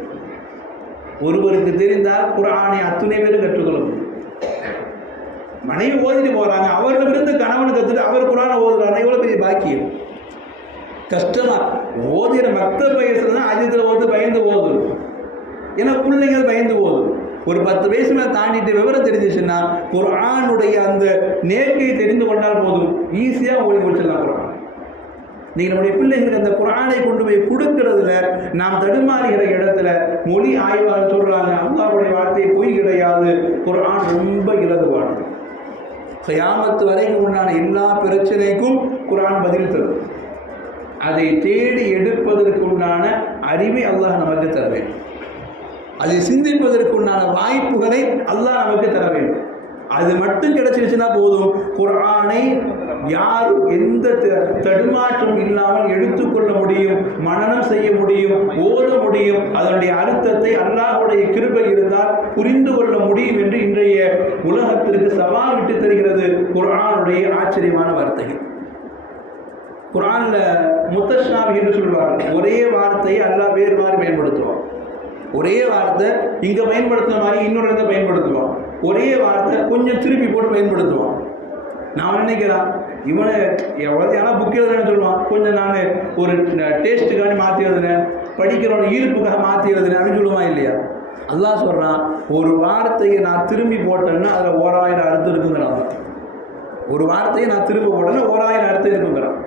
ஒருவருக்கு தெரிந்தால் குர்ஆனை அத்துணை பேரும் கற்றுக்கொள்ள முடியும். மனைவி ஓதிட்டு போகிறாங்க, அவர்களிடமிருந்து கணவன் கற்றுட்டு அவர் குர்ஆனை ஓதுறாங்க, எவ்வளோ பெரிய பாக்கியம். கஷ்டமா ஓதுகிற மக்தப் வயசுல தான் அஜித்தில் ஓது பயந்து ஓதும். ஏன்னா பிள்ளைங்கள் பயந்து ஓதும். ஒரு 10 வயசு மேலே தாண்டிட்டு விவரம் தெரிஞ்சிச்சுன்னா குர்ஆனுடைய அந்த நேர்க்கையை தெரிந்து கொண்டால் போதும், ஈஸியாக உங்களுக்கு முடிச்சிடலாம் குர்ஆன். நீங்கள் நம்முடைய பிள்ளைகளுக்கு அந்த குர்ஆனை கொண்டு போய் கொடுக்கறதுல நாம் தடுமாறுகிற இடத்துல மொழி ஆய்வாளர் சொல்கிறாங்க அல்லாஹ்வுடைய வார்த்தை பொய் கிடையாது, குர்ஆன் ரொம்ப இலகுவானது. கியாமத் வரைக்கும் உண்டான எல்லா பிரச்சனைக்கும் குர்ஆன் பதில் தரும். அதை தேடி எடுப்பதற்கு உண்டான அறிவை அல்லாஹ் நமக்கு தர வேண்டும். அதை சிந்திப்பதற்குண்டான வாய்ப்புகளை அல்லாஹ் நமக்கு தர வேண்டும். அது மட்டும் கிடைச்சிருச்சுன்னா போதும். குர்ஆனை யாரும் எந்த தடுமாற்றம் இல்லாமல் எடுத்துக்கொள்ள முடியும், மனனம் செய்ய முடியும், ஓத முடியும். அதனுடைய அர்த்தத்தை அல்லாஹ்வுடைய கிருபை இருந்தால் புரிந்து கொள்ள முடியும் என்று இன்றைய உலகத்திற்கு சவால் விட்டு தருகிறது குர்ஆனுடைய ஆச்சரியமான வார்த்தைகள். குர்ஆன்ல முத்தஷாபிஹ் என்று சொல்வார்கள். ஒரே வார்த்தையை அல்லாஹ் வேறு மாதிரி பயன்படுத்துவான். ஒரே வார்த்தை இங்க பயன்படுத்துற மாதிரி இன்னொரு இடத்துல பயன்படுத்துவான். ஒரே வார்த்தை கொஞ்சம் திருப்பி போட்டு பயன்படுத்துவான். நான் நினைக்கிறான் இவனை எவ்வளோ புக் எழுதுன்னு சொல்லுவான், கொஞ்சம் நான் ஒரு டேஸ்ட்டுக்காண்டி மாற்றி எழுதுனேன், படிக்கிறவன ஈர்ப்புக்காக மாற்றி எழுதுனேன் அப்படின்னு சொல்லுவான் இல்லையா? அல்லாஹ் சொல்கிறான், ஒரு வார்த்தையை நான் திரும்பி போட்டேன்னா அதில் 1000 அர்த்தம் இருக்குங்கிறான். ஒரு வார்த்தையை நான் திரும்ப போட்டேன்னா 1000 அர்த்தம் இருக்குங்கிறான்.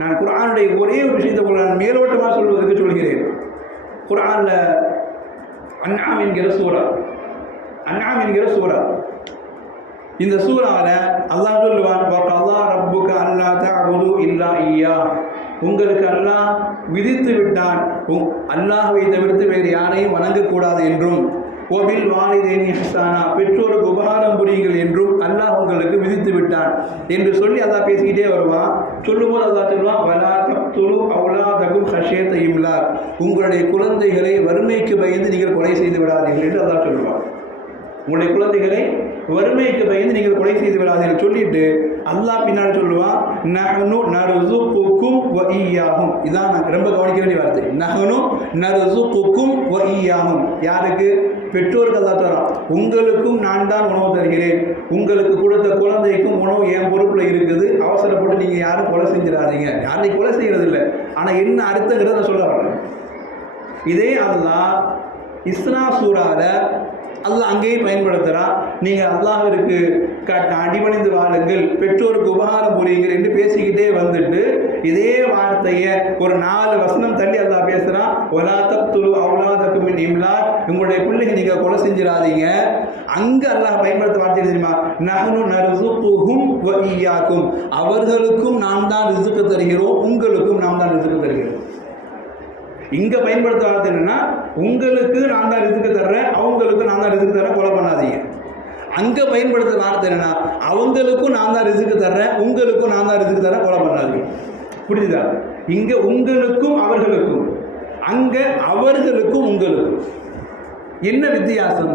நான் குர்ஆனுடைய ஒரே ஒரு விஷயத்தை நான் மேலோட்டமாக சொல்வதற்கு சொல்கிறேன். குர்ஆன்ல அன்ஆம் என்கிற சூரா, அன்ஆம் என்கிற சூரா, இந்த சூறாவில் அல்லாஹ் சொல்லுவான், வகதா ரப்புக அல்லா தஅபுது இல்லா இய்யா, உங்களுக்கு அல்லாஹ் விதித்து விட்டான் அல்லாஹ்வை தவிர்த்து வேறு யாரையும் வணங்கக்கூடாது என்றும், ஒபில் வாலிதைனி இஹ்சானா, பெற்றோருக்கு உபகாரம் புரியுங்கள் என்றும் அல்லாஹ் உங்களுக்கு விதித்து விட்டான் என்று சொல்லி அல்லாஹ் பேசிக்கிட்டே வருவான். சொல்லும்போது அல்லாஹ் சொல்லுவான், வலா தக்துலு அவுலாதகும் ஹஷியத இம்லாக், உங்களுடைய குழந்தைகளை வறுமைக்கு பயந்து நீங்கள் கொலை செய்து விடாதீர்கள் என்று அல்லாஹ் சொல்லுவான். உங்களுடைய குழந்தைகளை வறுமைக்கு பயந்து நீங்கள் கொலை செய்து விடாதீர்கள் சொல்லிட்டு அல்லாஹ் பின்னாடி சொல்லுவான், நஹ்னு நர்ஸுகுக்கும் வ இய்யாஹும். இதான் நான் ரொம்ப கவனிக்க வேண்டிய வார்த்தை. நஹ்னு நர்ஸுகுக்கும் வ இய்யாஹும். யாருக்கு? பெற்றோருக்கு அல்லாஹ் தரான். உங்களுக்கும் நான் தான் உணவு தருகிறேன், உங்களுக்கு கொடுத்த குழந்தைக்கும் உணவு என் பொறுப்பில் இருக்குது, அவசரப்பட்டு நீங்கள் யாரும் கொலை செஞ்சிடாதீங்க. யாரையும் கொலை செய்கிறது இல்லை, ஆனால் என்ன அர்த்தங்கிறத நான் சொல்ல வரேன். இதே அல்லாஹ் இஸ்ரா சூறால அல்லாஹ் அங்கேயும் பயன்படுத்துகிறான். நீங்கள் அல்லாஹ்விற்கு அடிபணிந்து வாழுங்கள், பெற்றோருக்கு உபகாரம் புரியுங்கள் என்று பேசிக்கிட்டே வந்துட்டு இதே வார்த்தையை ஒரு 4 வசனம் தள்ளி அல்லாஹ் பேசுகிறான், வலா தக்துலு அவுலாதகும் மின் இம்லாக், உங்களுடைய பிள்ளைங்க நீங்கள் கொலை செஞ்சிடாதீங்க. அங்கே அல்லாஹ் பயன்படுத்த வார்த்தை தெரியுமா? நஹ்னு நர்ஸுகுஹும் வ இய்யாக்கும், அவர்களுக்கும் நாம் தான் ரிஸ்க் தருகிறோம், உங்களுக்கும் நாம் தான் ரிஸ்க் தருகிறோம். இங்கே பயன்படுத்த வார்த்தை என்னன்னா, உங்களுக்கு நான் தான் ரிஸ்க் தர்றேன், அவங்களுக்கு நான் தான் ரிஸ்க் தர்றேன், கொலை பண்ணாதீங்க. அங்கே பயன்படுத்த வார்த்தை என்னன்னா, அவங்களுக்கும் நான் தான் ரிஸ்க் தர்றேன், உங்களுக்கும் நான் தான் ரிஸ்க் தர்றேன், கொலை பண்ணாதீங்க. புரியுதா? இங்கே உங்களுக்கும் அவர்களுக்கும், அங்கே அவர்களுக்கும் உங்களுக்கும். என்ன வித்தியாசம்?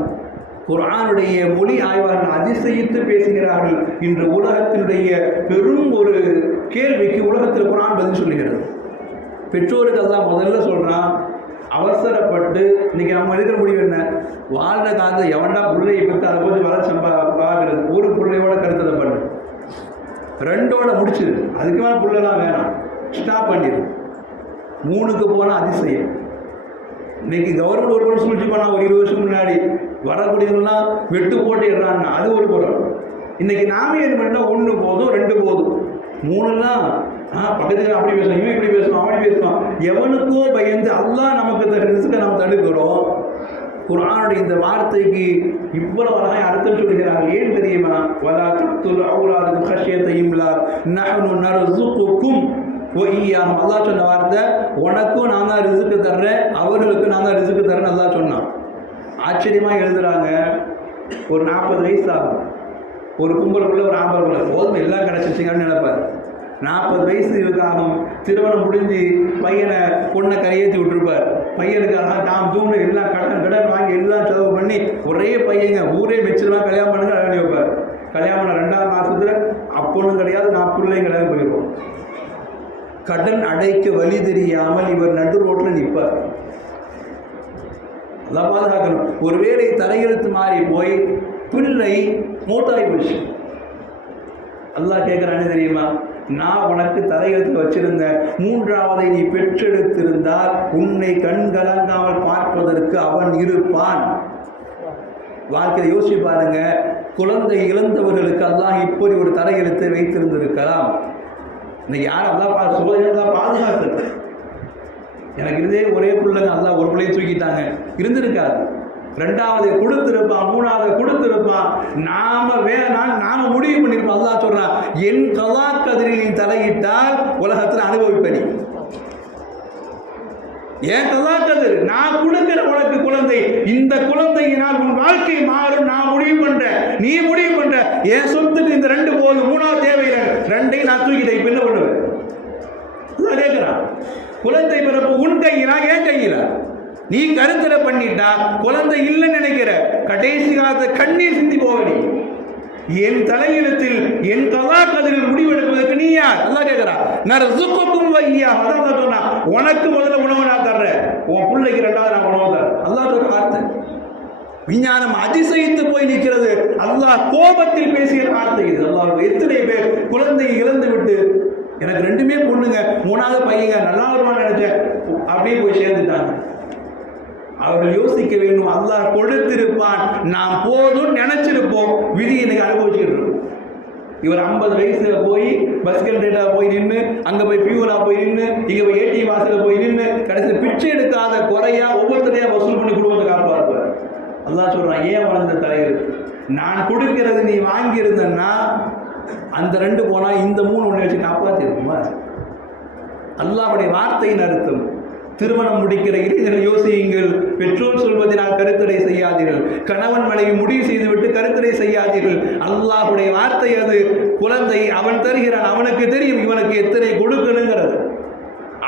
குர்ஆனுடைய மொழி ஆய்வாளர்கள் அதிசயித்து பேசுகிறார்கள். இன்று உலகத்தினுடைய பெரும் ஒரு கேள்விக்கு உலகத்தில் குர்ஆன் பதில் சொல்லுகிறது. பெற்றோருக்கு அல்லாஹ் முதல்ல சொல்கிறான், அவசரப்பட்டு இன்னைக்கு நம்ம எடுக்கிற முடிவு என்ன? வாழ்ற காலத்தில் எவன்டா பிள்ளையை பற்றி அதை போய் வளர்ச்சி பார்க்குறது, ஒரு பிள்ளையோட கருத்ததை பண்ணு, 2ஓட முடிச்சிடு, அதுக்கு மேலே பிள்ளைலாம் வேணாம், ஸ்டாப் பண்ணிடு. 3க்கு போனால் அதிசயம். இன்னைக்கு கவர்மெண்ட் ஒரு பொருள் சொல்லிச்சு போனால் ஒரு 20 வருஷம் முன்னாடி வரக்கூடியவங்களாம் வெட்டு போட்டு இடுறான்னா அது ஒரு பொருள். இன்னைக்கு நாமே என்ன பண்ணால் 1 போதும், 2 போதும், 3லாம் பக்கத்துக்கு அப்படி பேசுவோம், இவன் இப்படி பேசுவான், அப்படி பேசுவான். எவனுக்கோ பயந்து அல்லாஹ் நமக்கு ரிஸ்கை நாம் தடுக்கிறோம். குர்ஆனுடைய இந்த வார்த்தைக்கு இவ்வளவு அழகாக அர்த்தம் சொல்கிறார்கள். ஏன் தெரியுமா? வலா தக்துலு அவுலாதகும் ஹஷியத இம்லாக், நஹ்னு நர்ஸுகுக்கும் வ இய்யாஹும். அல்லாஹ் சொன்ன வார்த்தை, உனக்கும் நான் தான் ரிஸ்க் தர்றேன், அவர்களுக்கும் நான் தான் ரிஸ்க் தர்றேன்னு அல்லாஹ் சொன்னான். ஆச்சரியமாக எழுதுறாங்க. ஒரு 40 வயசு ஆகும், ஒரு கும்பலுக்குள்ள ஒரு ஆம்பலுக்குள்ள போதும் எல்லாம் கிடச்சிச்சிங்கன்னு நினைப்பார். 40 வயசு இருக்காகும், திருமணம் முடிஞ்சு பையனை பொண்ணை கரையேற்றி விட்டுருப்பார். பையனுக்காக தாம் தூண்டு எல்லாம் கடன் வாங்கி எல்லாம் செலவு பண்ணி ஒரே பையங்க ஊரே மெச்சிருவா கல்யாணம் பண்ணுங்க அழகி வைப்பார். கல்யாணம் பண்ண 2ஆவது மாதத்தில் அப்பொண்ணும் கிடையாது, நான் பிள்ளைங்க கிடையாது போயிடுவோம். கடன் அடைக்க வழி தெரியாமல் இவர் நடு ரோட்டில் நிற்பார். அதான் பாதுகாக்கணும். ஒருவேளை தலையெழுத்து மாறி போய் பிள்ளை மூத்தாய் போச்சு, அல்லாஹ் கேட்குறானே தெரியுமா? நான் உனக்கு தலையெழுத்து வச்சிருந்த 3ஆவதை நீ பெற்றெடுத்திருந்தால் உன்னை கண் கலங்காமல் பார்ப்பதற்கு அவன் இருப்பான். வாழ்க்கையை யோசிச்சு பாருங்க. குழந்தை இழந்தவர்களுக்கு அல்லாஹ் இப்படி ஒரு தலையெழுத்தை வைத்திருந்திருக்கலாம். இன்னைக்கு யார் அல்லாஹ் சோதனை பாதுகாத்து. எனக்கு இருந்தே ஒரே பிள்ளைங்க, அல்லாஹ் ஒரு பிள்ளையை தூக்கிட்டாங்க, இருந்திருக்காது. 2ஆவது கொடுத்திருப்பான், 3ஆவது கொடுத்திருப்பான். நாம முடிவு பண்ணிருப்போம். அல்லாஹ் சொல்றான், என் கலா கதிரில் தலையிட்டால் உலகத்தில் அனுபவிப்பனி. ஏன் தலாக்கது நான் கொடுக்கிற உனக்கு குழந்தை, இந்த குழந்தையினால் உன் வாழ்க்கை மாறும் நான் முடிவு பண்றேன், நீ முடிவு பண்ற. என் சொத்துக்கு இந்த 2 போதும், 3வது தேவையில்லை, 2ஐயும் நான் தூக்கிட்டேன், இப்ப என்ன பண்ணுவேன் கேட்கிறான். குழந்தை பிறப்பு உன் கையிலா என் கையில? நீ கருத்துல பண்ணிட்டா குழந்தை இல்லைன்னு நினைக்கிற, கடைசி காலத்தை கண்ணீர் சிந்தி போவடி. என் தலையெழுத்தில் என் தலாக்கதில் முடிவெடுப்பதற்கு நீ யார்? அல்லாஹ் கேட்கிறா. நர்சுக்கும் வையா, அதான் சொன்னா உனக்கு முதல்ல உணவு நான் தர்றேன், உன் பிள்ளைக்கு 2வது நான் உணவு தரேன். அல்லாஹ் சொல்ற வார்த்தை. விஞ்ஞானம் அதிசயித்து போய் நிற்கிறது. அல்லாஹ் கோபத்தில் பேசிய வார்த்தை இது. அல்லாஹ் எத்தனை பேர் குழந்தையை இழந்து விட்டு எனக்கு 2மே பொண்ணுங்க, 3வது பையங்க, நல்லா வருவான்னு நினைச்சேன், அப்படியே போய் சேர்ந்துட்டாங்க. அவர்கள் யோசிக்க வேண்டும், அல்லாஹ் கொடுத்திருப்பான், நாம் போதும் நினைச்சிருப்போம், விதி எனக்கு அனுபவிச்சிருக்கோம். இவர் 50 வயசுல போய் பஸ் கண்டக்டரா போய் நின்று, அங்க போய் பியூனா போய் நின்று, இங்க போய் ஏடிஎம் வாசல போய் நின்று, கடைசியில் பிச்சை எடுக்காத குறையா ஒவ்வொருத்தரையா வசூல் பண்ணி குடும்பத்தை காப்பாற்றுவார். அல்லாஹ் சொல்றான், ஏன் வளர்ந்த தலைவர், நான் கொடுக்கிறது நீ வாங்கி இருந்தன்னா அந்த 2 போனா இந்த 3 ஒண்ணு வச்சு காப்பாற்றி இருக்குமா? அல்லாஹ்வுடைய வார்த்தையின் அர்த்தம். திருமணம் முடிக்கிற இளைஞர்களை யோசியுங்கள், பெற்றோர் சொல்வதனால் கருத்தடை செய்யாதீர்கள், கணவன் மனைவி முடிவு செய்துவிட்டு கருத்தடை செய்யாதீர்கள். அல்லாஹ்வுடைய வார்த்தை அது. குழந்தை அவன் தருகிறான், அவனுக்கு தெரியும் இவனுக்கு எத்தனை கொடுக்கணுங்கிறது.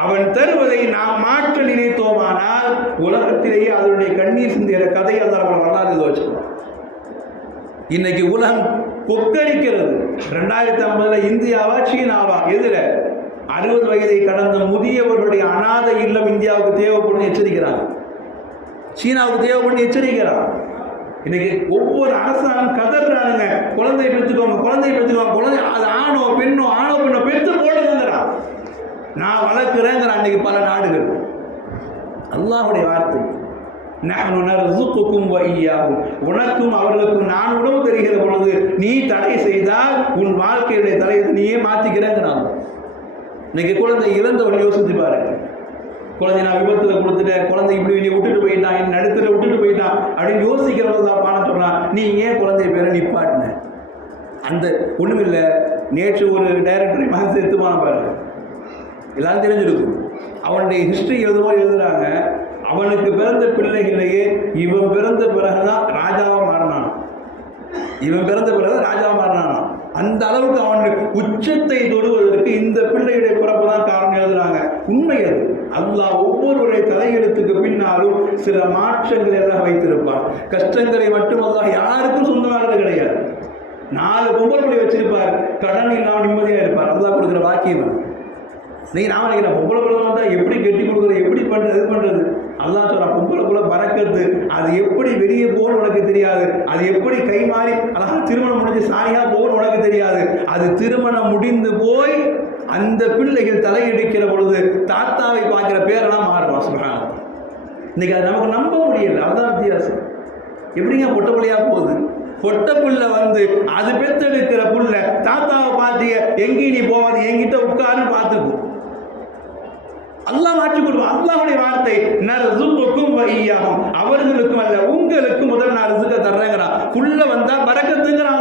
அவன் தருவதை நாம் மாற்ற நினைத்தோமானால் உலகத்திலேயே அதனுடைய கண்ணீர் சிந்திய கதை அல்லாஹ் வரலாறு வச்சுக்கணும். இன்னைக்கு உலகம் கொக்கரிக்கிறது. 2050 இந்தியாவா சீனாவா எதுல? 60 வயதை கடந்த முதியவர்களுடைய அநாதை இல்லம் இந்தியாவுக்கு தேவைப்படும் எச்சரிக்கிறாங்க, சீனாவுக்கு தேவைப்படும் எச்சரிக்கிறான். இன்னைக்கு ஒவ்வொரு அரசாங்கம் கதறானுங்க, குழந்தையை பெற்றுக்கோங்க, குழந்தையை பெற்றுக்கோங்க, குழந்தை அது ஆணோ பெண்ணோ பெற்று போடுங்கிறான், நான் வளர்க்கிறேங்கிறான். இன்னைக்கு பல நாடுகள். அல்லாஹ்வுடைய வார்த்தை, நஹ்னு நர்சுக்குக்கும் வ இய்யாஹும், உனக்கும் அவர்களுக்கும் நான் உணவு தருகிற பொழுது நீ தடை செய்தால் உன் வாழ்க்கையுடைய தலையை நீயே மாத்திக்கிறேங்கிறான். இன்னைக்கு குழந்தை இழந்தவர்கள் யோசிச்சு பாருங்க. குழந்தை நான் விபத்துல கொடுத்துட்டேன், குழந்தை இப்படி நீ விட்டுட்டு போயிட்டான், நடுத்துல விட்டுட்டு போயிட்டான் அப்படின்னு யோசிக்கிறவங்க தான் பாடம் சொல்றான். நீ ஏன் குழந்தைய பேரை நிப்பாட்டின? அந்த ஒண்ணுமில்லை. நேற்று ஒரு டைரக்டர் மகன் எடுத்துமான பாருங்க, எல்லாரும் தெரிஞ்சிருக்கும். அவனுடைய ஹிஸ்டரி எழுதுறாங்க, அவனுக்கு பிறந்த பிள்ளைகளையே இவன் பிறந்த பிறகுதான் ராஜாவா மாறினான், இவன் பிறந்த பிறகு ராஜாவா மாறினான். அந்த அளவுக்கு அவனுக்கு உச்சத்தை தொடுவதற்கு இந்த பிள்ளையுடைய பிறப்பு தான் காரணம் எழுதுறாங்க. உண்மை அது. அல்லாஹ் ஒவ்வொருவருடைய தலையெழுத்துக்கு பின்னாலும் சில மாற்றங்களை எல்லாம் வைத்திருப்பான். கஷ்டங்களை மட்டும் அல்லாஹ் யாருக்கும் சொந்தமானது கிடையாது. 4 பொம்பளை பிள்ளை வச்சிருப்பார், கடன் இல்லாமல் நிம்மதியா இருப்பார். அல்லாஹ் கொடுக்குற வாக்கியம். நீங்க நான் நினைக்கிறேன், பொம்பளை பிள்ளை வந்தா எப்படி கெட்டி கொடுக்குறது, எப்படி பண்றது, இது பண்றது. அல்லாஹ் சொல்ற பொம்பளைக்குள்ள பறக்கிறது, அது எப்படி வெளியே போகணும் உனக்கு தெரியாது, அது எப்படி கை மாறி அழகா திருமணம் முடிஞ்சு சாரியா போகணும் உனக்கு தெரியாது. அது திருமணம் முடிந்து போய் அந்த பிள்ளைகள் தலையெடுக்கிற பொழுது தாத்தாவை பார்க்கிற பேரெல்லாம் மாறுவான். சுப்ஹானல்லாஹ். இன்னைக்கு அது நமக்கு நம்ப முடியல. அதுதான் வித்தியாசம். எப்படிங்க பொட்ட பிள்ளையா போகுது? பொட்ட புள்ள வந்து அது பெத்தெடுக்கிற புள்ள தாத்தாவை பார்த்திய எங்கேயும் நீ போவாது, என்கிட்ட உட்காருன்னு பார்த்துக்கும். அல்லாஹ் மாற்றி கொடுப்பான். அல்லாஹ்வுடைய வார்த்தை, நர்சுக்கும் வ இய்யாஹும், அவர்களுக்கும் அல்ல உங்களுக்கு முதல் நான் ரிஸ்க தர்றேங்கிறான். புள்ள வந்தா பரக்கத்துங்கிறான்.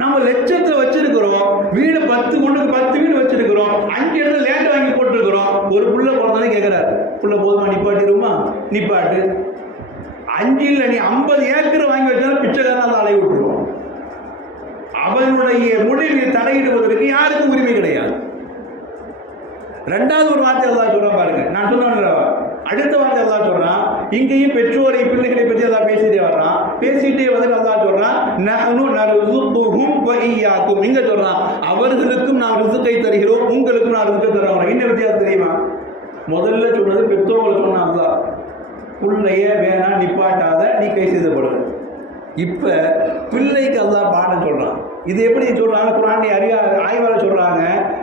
நம்ம லட்சத்துல வச்சிருக்கிறோம் வீடு, 10 பொண்ணுக்கு 10 வீடு வச்சிருக்கிறோம், 5 இடத்துல லேண்ட் வாங்கி போட்டிருக்கிறோம். ஒரு புள்ள பிறந்தானே கேட்கிறாரு, புள்ள போதுமா, நிப்பாட்டிருமா, நிப்பாட்டு. 5 இல்ல நீ 50 ஏக்கர் வாங்கி வச்சாலும் பிச்சைக்காரன் அலைய விட்டுருவோம். அவனுடைய முடிவில் தடையிடுவதற்கு யாருக்கும் உரிமை கிடையாது. 2வது ஒரு வார்த்தை அல்லாஹ் சொல்றான் பாருங்க. நான் சொன்ன அடுத்த வார்த்தை அல்லாஹ் சொல்றான், இங்கேயும் பெற்றோரை பிள்ளைகளை பற்றி அல்லாஹ் பேசிட்டே வர்றான். பேசிட்டே வந்து அல்லாஹ் சொல்றான், நஹ்னு நர்சுக்குஹும் வ இய்யாக்கும். இங்க சொல்றான், அவர்களுக்கும் நான் ரிஸ்கை தருகிறோம், உங்களுக்கும் நான் ரிஸ்கை தருகிறோம். என்ன வித்தியாசம் தெரியுமா? முதல்ல சொன்னது பெற்றோர்களை சொன்ன அல்லாஹ், பிள்ளைய வேணா நிப்பாட்டாத, நீ கை செய்தப்படுது. இப்ப பிள்ளைக்கு அல்லாஹ் பாடம் சொல்றான். இது எப்படி சொல்றாங்க? குர்ஆனை ஆய்வாளர் சொல்றாங்க,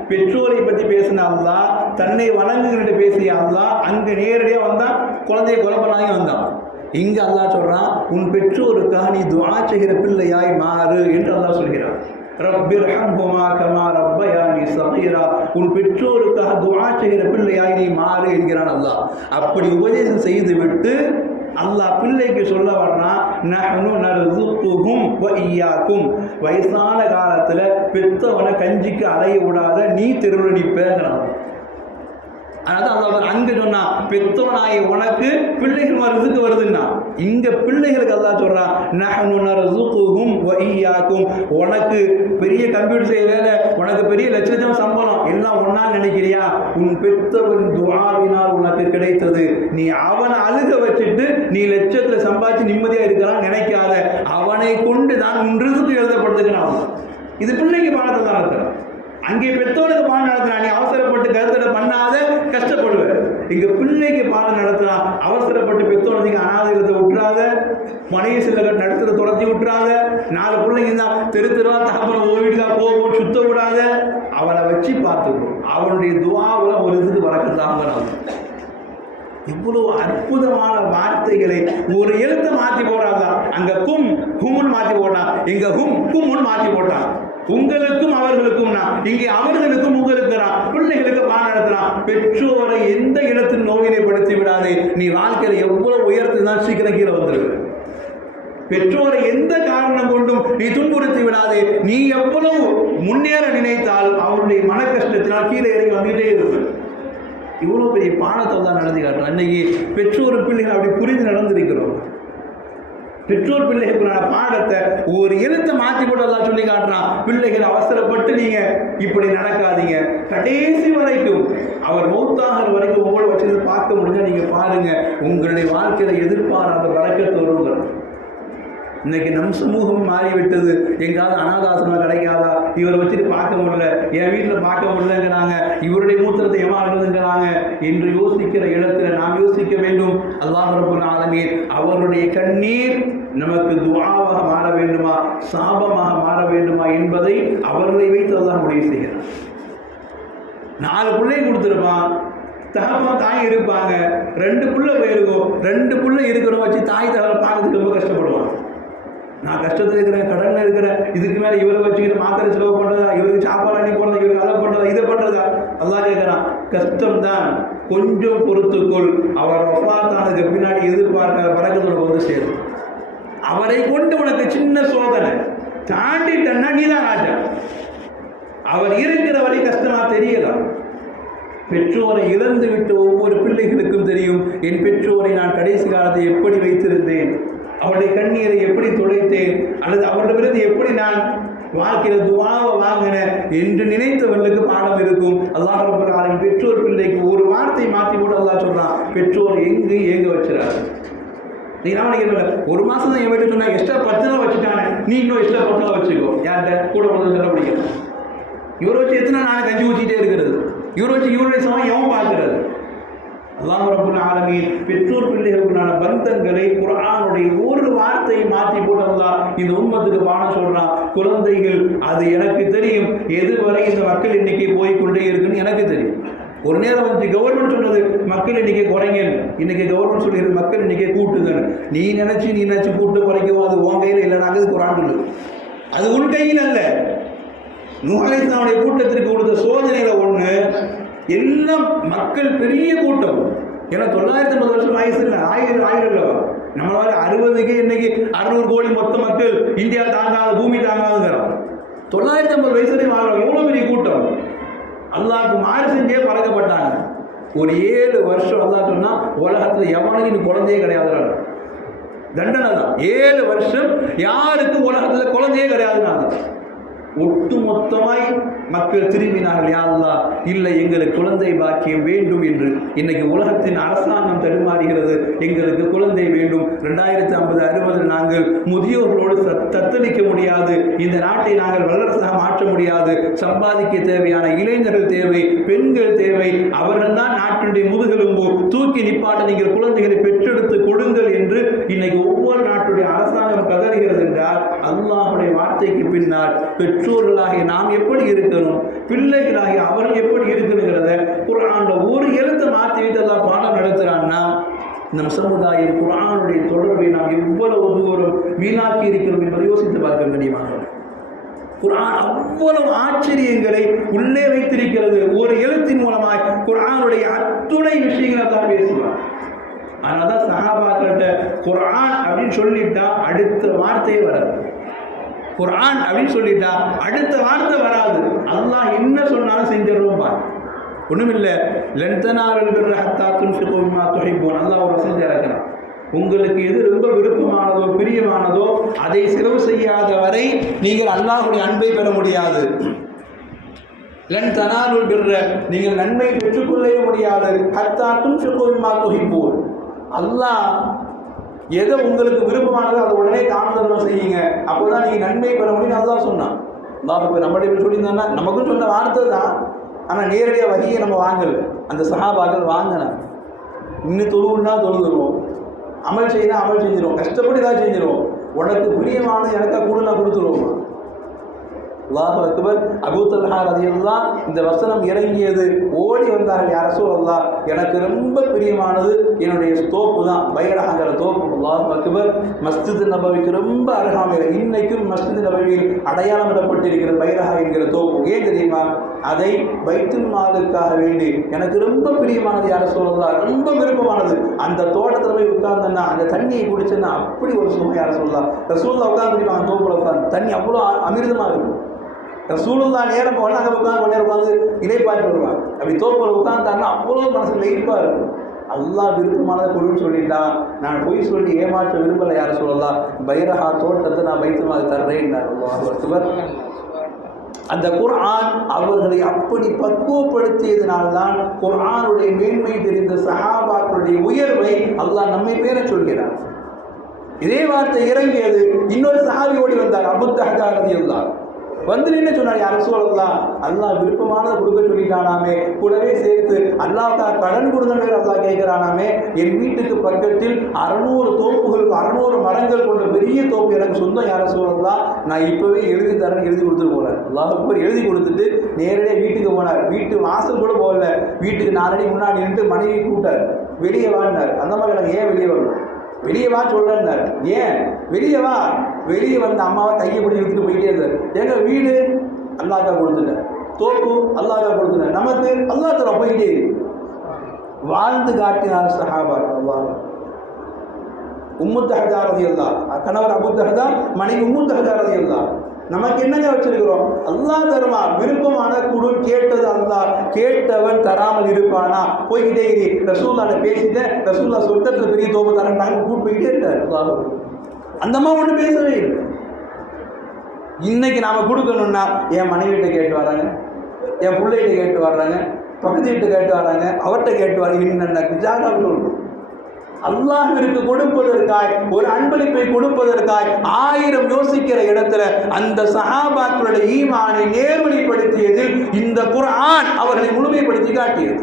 பெற்றோரை பற்றி பேசின அல்லாஹ், தன்னை வணங்குகிற பேசிய அல்லாஹ் அங்க நேரடியா வந்தா குழந்தைய கொலை பண்ணாங்க வந்தான். இங்க அல்லாஹ் சொல்றான், உன் பெற்றோருக்காக நீ துஆ செய்கிற பிள்ளையாய் மாறு என்று அல்லாஹ் சொல்கிறான். ரப்பிர்ஹம்ஹுமா கமா ரப்பயானி ஸகீரா, உன் பெற்றோருக்காக துஆ செய்கிற பிள்ளையாய் நீ மாறு என்கிறான் அல்லாஹ். அப்படி உபதேசம் செய்துவிட்டு அல்லாஹ் பிள்ளைக்கு சொல்ல வர்றான், நஹ்னு நர்சுக்குஹும் வ இய்யாக்கும், வயசான காலத்துல பெத்தவனை கஞ்சிக்கு அலைய விடாத, நீ தெருவில் நிப்பேங்கிறான். அதனால அல்லாஹ் அங்க சொன்னா பெத்தோனாய் உனக்கு பிள்ளைகள் ரிஸ்க் வருதுன்னா, இங்க பிள்ளைகளுக்கு அல்லாஹ் சொல்றான் நஹ்னு நர்ஸுகுஹும் வ இய்யாக்கும். உனக்கு பெரிய கம்ப்யூட்டர் செய்யல, உனக்கு பெரிய லட்சம் சம்பளம் எல்லாம் ஒன்னா நினைக்கிறியா? உன் பெத்தவன் துஆவினால் உனக்கு கிடைத்தது. நீ அவனை அழுக வச்சுட்டு நீ லட்சத்துல சம்பாதிச்சு நிம்மதியா இருக்கலாம் நினைக்காத. அவனை கொண்டு தான் உன் ரிஸ்க் எழுதப்படுதுக்கிறான். இது பிள்ளைக்கு பாடத்தை தான் இருக்கிறான். அங்கே பெற்றோருக்கு பாடம் நடத்தினா நீ அவசரப்பட்டு கருத்தடை பண்ணாத கஷ்டப்படுவ. இங்க பிள்ளைக்கு பாடம் நடத்தினா அவசரப்பட்டு பெற்றோருக்கு அனாதைகளை விட்டுறாத, மனைவி சில நடத்துற துரத்தி விட்டுறாத, 4 பிள்ளைங்க தான் தெரு தெருவா தகப்பன ஓடிடுதா போகும் சுத்த விடாத. அவனை வச்சு பார்த்துக்கணும். அவனுடைய துஆவுல ஒரு இதுக்கு வரக்கத்தான் வராது. இவ்வளவு அற்புதமான வார்த்தைகளை ஒரு எழுத்தை மாற்றி போடாதான். அங்க கும் ஹும்னு மாற்றி போட்டான், இங்க ஹும் கும்னு மாற்றி போட்டான். உங்களுக்கும் அவர்களுக்கும் இங்கே அவர்களுக்கும் உங்களுக்கு பிள்ளைகளுக்கு பாடம் நடத்தலாம். பெற்றோரை எந்த இடத்தில் நோயினைப்படுத்தி விடாதே. நீ வாழ்க்கையில எவ்வளவு உயர்த்துதான் சீக்கிரம் கீழே வந்துருக்க. பெற்றோரை எந்த காரணம் கொண்டும் நீ துன்புறுத்தி விடாதே. நீ எவ்வளவு முன்னேற நினைத்தால் அவருடைய மன கஷ்டத்தினால் கீழே இறங்கி வந்துகிட்டே இருக்கு. இவ்வளவு பெரிய பாடத்தை தான் நடந்து காட்டுறோம். இன்னைக்கு பெற்றோர் பிள்ளைகள் அப்படி புரிந்து நடந்திருக்கிறோம். பெற்றோர் பிள்ளைகளுக்கான பாடத்தை ஒரு எழுத்தை மாற்றி போட்டு சொல்லி காட்டுறான். பிள்ளைகள் அவசரப்பட்டு நீங்க இப்படி நடக்காதீங்க. கடைசி வரைக்கும் அவர் மௌத்தாகிற வரைக்கும் உங்களை வச்சு பார்க்க முடிஞ்சா நீங்க பாருங்க, உங்களுடைய வாழ்க்கையில எதிர்பாராத வரக்கத்து வருங்கள். இன்னைக்கு நம் சமூகம் மாறிவிட்டது. எங்காவது அனாதாசனம் கிடைக்காதா, இவரை வச்சுட்டு பார்க்க முடியல, என் வீட்டில் பார்க்க முடியலங்கிறாங்க, இவருடைய மூத்திரத்தை ஏமாறுதுங்கிறாங்க என்று யோசிக்கிற இடத்துல நாம் யோசிக்க வேண்டும். அல்லாஹ் ரப்பல் ஆலமீன் அவருடைய கண்ணீர் நமக்கு துஆவாக மாற வேண்டுமா சாபமாக மாற வேண்டுமா என்பதை அவர்களை வைத்து அல்லாஹ் முடிவு செய்கிறார். 4 பிள்ளை கொடுத்துருப்பான், தகப்பன் தாய் இருப்பாங்க, 2 பிள்ளை போயிருக்கும். 2 பிள்ளை இருக்கிற வச்சு தாய் தகவல் பார்க்கறதுக்கு ரொம்ப கஷ்டப்படுவாங்க. நான் கஷ்டத்தில் இருக்கிறேன், கடனில் இருக்கிறேன், இதுக்கு மேலே இவரை வச்சுக்கிட்டு மாத்திரை செலவு பண்ணுறதா, இவருக்கு சாப்பாடு அணி போடுறதா, இவருக்கு அதை பண்ணுறதா இதை பண்ணுறதா? அல்லாஹ் கேட்குறான், கஷ்டம்தான், கொஞ்சம் பொறுத்துக்கொள். அவர் வஃபாத்தானதுக்கு பின்னாடி எதிர்பார்க்கிற பறக்கத்தோட வந்து சேரும். அவரை கொண்டு உனக்கு சின்ன சோதனை தாண்டிட்டன்னா நீதான் ராஜா. அவர் இருக்கிற வரை கஷ்டமா தெரியலாம். பெற்றோரை இழந்து விட்டு ஒவ்வொரு பிள்ளைகளுக்கும் தெரியும், என் பெற்றோரை நான் கடைசி காலத்தை எப்படி வைத்திருந்தேன், அவருடைய கண்ணீரை எப்படி துடைத்தேன், அல்லது அவரிடமிருந்து எப்படி நான் வாழ்க்கையில துஆவை வாங்கினேன் என்று நினைத்தவர்களுக்கு பாடம் இருக்கும். அல்லாஹ் ரப்பல் ஆலமீன் பெற்றோர் பிள்ளைக்கு ஒரு வார்த்தை மாற்றி போட்டு அல்லாஹ் சொல்றான், பெற்றோர் எங்கு ஏங்க வச்சுறாரு. நீ நான் ஒரு மாசம் தான் என் வீட்டு சொன்னா எக்ஸ்ட்ரா 10 நாள் வச்சுட்டானே, நீ இன்னும் எக்ஸ்ட்ரா 10 நாள் வச்சுக்கோ. யார்கிட்ட கூட வந்து சொல்ல முடியும்? இவரை வச்சு எத்தனை நாள் கஞ்சி ஊற்றிட்டே இருக்கிறது, இவரை வச்சு இவருடைய சமயம் எவன் பார்க்கிறது? அல்லாஹ் ரப்பல் ஆலமீன் பெற்றோர் பிள்ளைகளுக்கான பந்தங்களை குர்ஆனுடைய ஒரு வார்த்தையை மாற்றி போட்டு அல்லாஹ் இந்த உம்மத்துக்கு பாடம் சொல்றான். குழந்தைகள் அது எனக்கு தெரியும், எதுவரை இந்த மக்கள் எண்ணிக்கை போய்கொண்டே இருக்குன்னு எனக்கு தெரியும். ஒரு நேரம் வந்து கவர்மெண்ட் சொன்னது மக்கள் எண்ணிக்கை குறைங்க, இன்னைக்கு கவர்மெண்ட் சொல்லிடுது மக்கள் எண்ணிக்கை கூட்டுங்கன்னு. நீ நினைச்சு கூட்டு குறைக்கவும் அது உன் கையில் இல்லைனாங்க. அது குர்ஆன் சொல்லுது, அது உன் கையில் அல்ல. நூஹ் அலைஹிஸ்ஸலாமுடைய கூட்டத்திற்கு கொடுத்த சோதனையில ஒண்ணு, எல்லாம் மக்கள் பெரிய கூட்டம். ஏன்னா 950 வருஷம் வயசு இல்லை, 1000 நம்மளால 60க்கு இன்னைக்கு 600 கோடி மொத்த மக்கள் இந்தியா தாங்காத பூமி தாங்காதுங்கிறோம். 950 வயசுலேயும் வாழ்றோம். எவ்வளவு பெரிய கூட்டம். அல்லாஹ்க்கு மாறு செஞ்சே பழக்கப்பட்டாங்க. ஒரு 7 வருஷம் அல்லாஹ் சொன்னா உலகத்துல எவனுக்கு இன்னும் குழந்தையே கிடையாதுறாங்க. தண்டனை தான். 7 வருஷம் யாருக்கு உலகத்துல குழந்தையே கிடையாதுனாங்க. ஒட்டு மொத்தமாய் மக்கள் திரும்பினார்கள், யா அல்லாஹ் இல்லை எங்களுக்கு குழந்தை பாக்கியம் வேண்டும் என்று. இன்னைக்கு உலகத்தின் அரசாங்கம் தடுமாறுகிறது, எங்களுக்கு குழந்தை வேண்டும். 2050-60 நாங்கள் முதியோர்களோடு தத்தளிக்க முடியாது, இந்த நாட்டை நாங்கள் வல்லரசாக மாற்ற முடியாது, சம்பாதிக்க தேவையான இளைஞர்கள் தேவை, பெண்கள் தேவை, அவர்கள் தான் நாட்டினுடைய முதுகெலும்பு, தூக்கி நிப்பாட்ட நீங்கள் குழந்தைகளை பெற்றெடுத்து கொடுங்கள் என்று இன்னைக்கு ஒவ்வொரு நாட்டுடைய அரசாங்கம் கதறுகிறது என்றால், அல்லாஹ்வுடைய வார்த்தைக்கு பின்னால் பெற்றோர்களாகிய நாம் எப்படி இருக்கணும், பிள்ளைகளாகிய அவர்கள் எப்படி இருக்கணுங்கிறத குர்ஆன்ல ஒரு எழுத்தை மாற்றி வைத்து அல்லாஹ் பாடம் நடத்துறான்னா, நம் சமுதாயம் குர்ஆனுடைய தொடர்பை நாம் எவ்வளவு தூரம் வீணாக்கி இருக்கிறோம் என்பதை யோசித்து பார்க்க முடியுமாக. குர்ஆன் அவ்வளவு ஆச்சரியங்களை உள்ளே வைத்திருக்கிறது. ஒரு எழுத்தின் மூலமாய் குர்ஆனுடைய அத்துணை விஷயங்களை தான் பேசுவார். அதனால்தான் சஹாபாக்கள்கிட்ட குர்ஆன் அப்படின்னு சொல்லிட்டா அடுத்த வார்த்தையே வராது. குர்ஆன் அப்படின்னு சொல்லிட்டா அடுத்த வார்த்தை வராது. அல்லாஹ் என்ன சொன்னாலும் செஞ்சிடறோம் பார். ஒன்றுமில்லை. லென்தனாரல் பிர்ர ஹத்தா துன்ஃபிகு மிம்மா துஹிப்பூன். அல்லாஹ் ஒரு வசனத்தை இறக்குறான். உங்களுக்கு எது ரொம்ப விருப்பமானதோ பிரியமானதோ அதை செலவு செய்யாத வரை நீங்கள் அல்லாஹ்வுடைய அன்பை பெற முடியாது. லன் தனாலுல் பிர்ர, நீங்கள் நன்மை பெற்றுக்கொள்ளவே முடியாது. ஹத்தா துன்ஃபிகு மிம்மா துஹிப்பூன். அல்லாஹ் எதை உங்களுக்கு விருப்பமானதோ அதை உடனே தானம் செய்யுங்க, அப்போதான் நீங்கள் நன்மை பெற முடியும். அல்லாஹ் சொன்னான். அல்லாஹ் இப்போ நம்மளுடைய இப்படி சொல்லியிருந்தோம்னா நமக்கும் சொன்ன வார்த்தை தான், ஆனால் நேரடியாக வகையை நம்ம வாங்கலை. அந்த சஹாபாக்கள் வாங்கினாங்க. இன்னும் தொழுவுன்னா தொழுதுருவோம், அமல் செய்யணும் அமல் செஞ்சிருவோம், கஷ்டப்பட்டு தான் செஞ்சிருவோம். உனக்கு பிரியமானது எனக்கா கூட நான் கொடுத்துருவோம். அல்லாஹ் அக்பர். அபூ தல்ஹா ரலியல்லாஹு இந்த வசனம் இறங்கியது ஓடி வந்தார்கள். யா ரசூலல்லாஹ், எனக்கு ரொம்ப பிரியமானது என்னுடைய தோப்பு தான், பைரஹாங்கிற தோப்பு. அல்லாஹ் அக்பர். மஸ்ஜித் நபவிக்கு ரொம்ப அருகாமையில் இன்னைக்கும் மஸ்ஜித் நபவியில் அடையாளம் இடப்பட்டிருக்கிறது பைரஹா என்கிற தோப்பு. ஏன் தெரியுமா? அதை பைத்துல் மாலுக்காக வேண்டி எனக்கு ரொம்ப பிரியமானது யா ரசூலல்லாஹ், ரொம்ப விருப்பமானது. அந்த தோட்டத்தில் போய் உட்கார்ந்தேன்னா அந்த தண்ணியை குடிச்சேன்னா அப்படி ஒரு சுகம் யா ரசூலல்லாஹ். ரசூலுல்லாஹ் உட்கார்ந்து குடிப்பாங்க தோப்புல உட்காந்து, தண்ணி அவ்வளோ அமிர்தமாக இருக்கும். ரசூலுல்லாஹ் நேரம் போனால் அங்கே உட்காந்து கொஞ்ச நேரம் உட்காந்து இலைப்பாட்டு வருவாங்க. அப்படி தோப்பில் உட்காந்துட்டாங்கன்னா அவ்வளோ மனசு லைப்பாக இருக்கும். அல்லாஹ் விருப்பமானதை கொடுன்னு சொல்லிட்டான். நான் பொய் சொல்லி ஏமாற்ற விரும்பலை யார சொல்லலாம். பைரஹா தோட்டத்தை நான் பைத்துமாக தர்றேன். அந்த குர்ஆன் அவர்களை அப்படி பக்குவப்படுத்தியதனால்தான் குர்ஆனுடைய மேன்மை தெரிந்த சஹாபாக்களுடைய உயர்வை அல்லாஹ் நம்மை பேர சொல்கிறார். இதே வார்த்தை இறங்கியது. இன்னொரு சஹாபி ஓடி வந்தார், அபூ தஹ்தா ரலியல்லாஹு வந்து என்ன சொன்னார்? யா ரசூலல்லாஹ், அல்லாஹ் விருப்பமானதை கொடுக்க சொல்லிட்டானாமே, கூடவே சேர்த்து அல்லாஹ்க்கா கடன் கொடுங்க அல்லாஹ் கேட்கிறானாமே. என் வீட்டுக்கு பக்கத்தில் 600 தோப்புகள் 600 மரங்கள் கொண்ட பெரிய தோப்பு எனக்கு சொந்தம். யா ரசூலல்லாஹ், நான் இப்பவே எழுதி தரேன் எழுதி கொடுத்துட்டு போனார். அல்லாஹ் அக்பர். எழுதி கொடுத்துட்டு நேரடியாக வீட்டுக்கு போனார். வீட்டு வாசல் கூட போகல, வீட்டுக்கு 4 அடி முன்னாடி நின்று மனைவி கூட்டார், வெளியே வாழ்ந்தார். அந்த மாதிரி எனக்கு ஏன் வெளியே வரணும், வெளியே வா சொல்றேன்னார். ஏன் வெளியே வா? வெளியே வந்து அம்மாவை கையை பிடி எடுத்துட்டு போயிட்டே இருந்தார். எங்க வீடு அல்லாஹ்க்கா கொடுத்துட்டேன், தோப்பு அல்லாஹ்க்கா கொடுத்துட்டேன், நமக்கு அல்லாஹ் தர போயிட்டே வாழ்ந்து காட்டினார் சஹாபா. அல்லாஹ். உம்மு தஹ்தா ரலியல்லாஹு, கணவர் அபூ தஹ்தா, மனைவி உம்மு தஹ்தா ரலியல்லாஹு. நமக்கு என்னங்க வச்சிருக்கிறோம்? அல்லாஹ் தருமா, விருப்பமான குடு, கேட்டது அல்லாஹ், கேட்டவன் தராமல் இருப்பானா? போய்கிட்டே இரு. ரசூலுல்லாஹ் பேசிட்டேன், ரசூலுல்லாஹ் சொர்க்கத்தில் பெரிய தோப்பு தரேன்டாங்க, கூட்டு போயிட்டே இருக்கார். அந்த அம்மா ஒன்றும் பேசவே இல்லை. இன்னைக்கு நாம கொடுக்கணும்னா என் மனைவிட்ட கேட்டு வர்றாங்க, என் பிள்ளைகிட்ட கேட்டு வர்றாங்க, பக்கத்து வீட்டு கேட்டு வர்றாங்க, அவர்கிட்ட கேட்டு வர்றாங்க. என்னென்ன ஜாகா சொல்லணும். அல்லாஹ்விற்கு கொடுப்பதற்காய், ஒரு அன்பளிப்பை கொடுப்பதற்காய் 1000 யோசிக்கிற இடத்துல அந்த சஹாபாக்களுடைய ஈமானை நேர்வழிப்படுத்தியதில் இந்த குர்ஆன் அவர்களை முழுமைப்படுத்தி காட்டியது.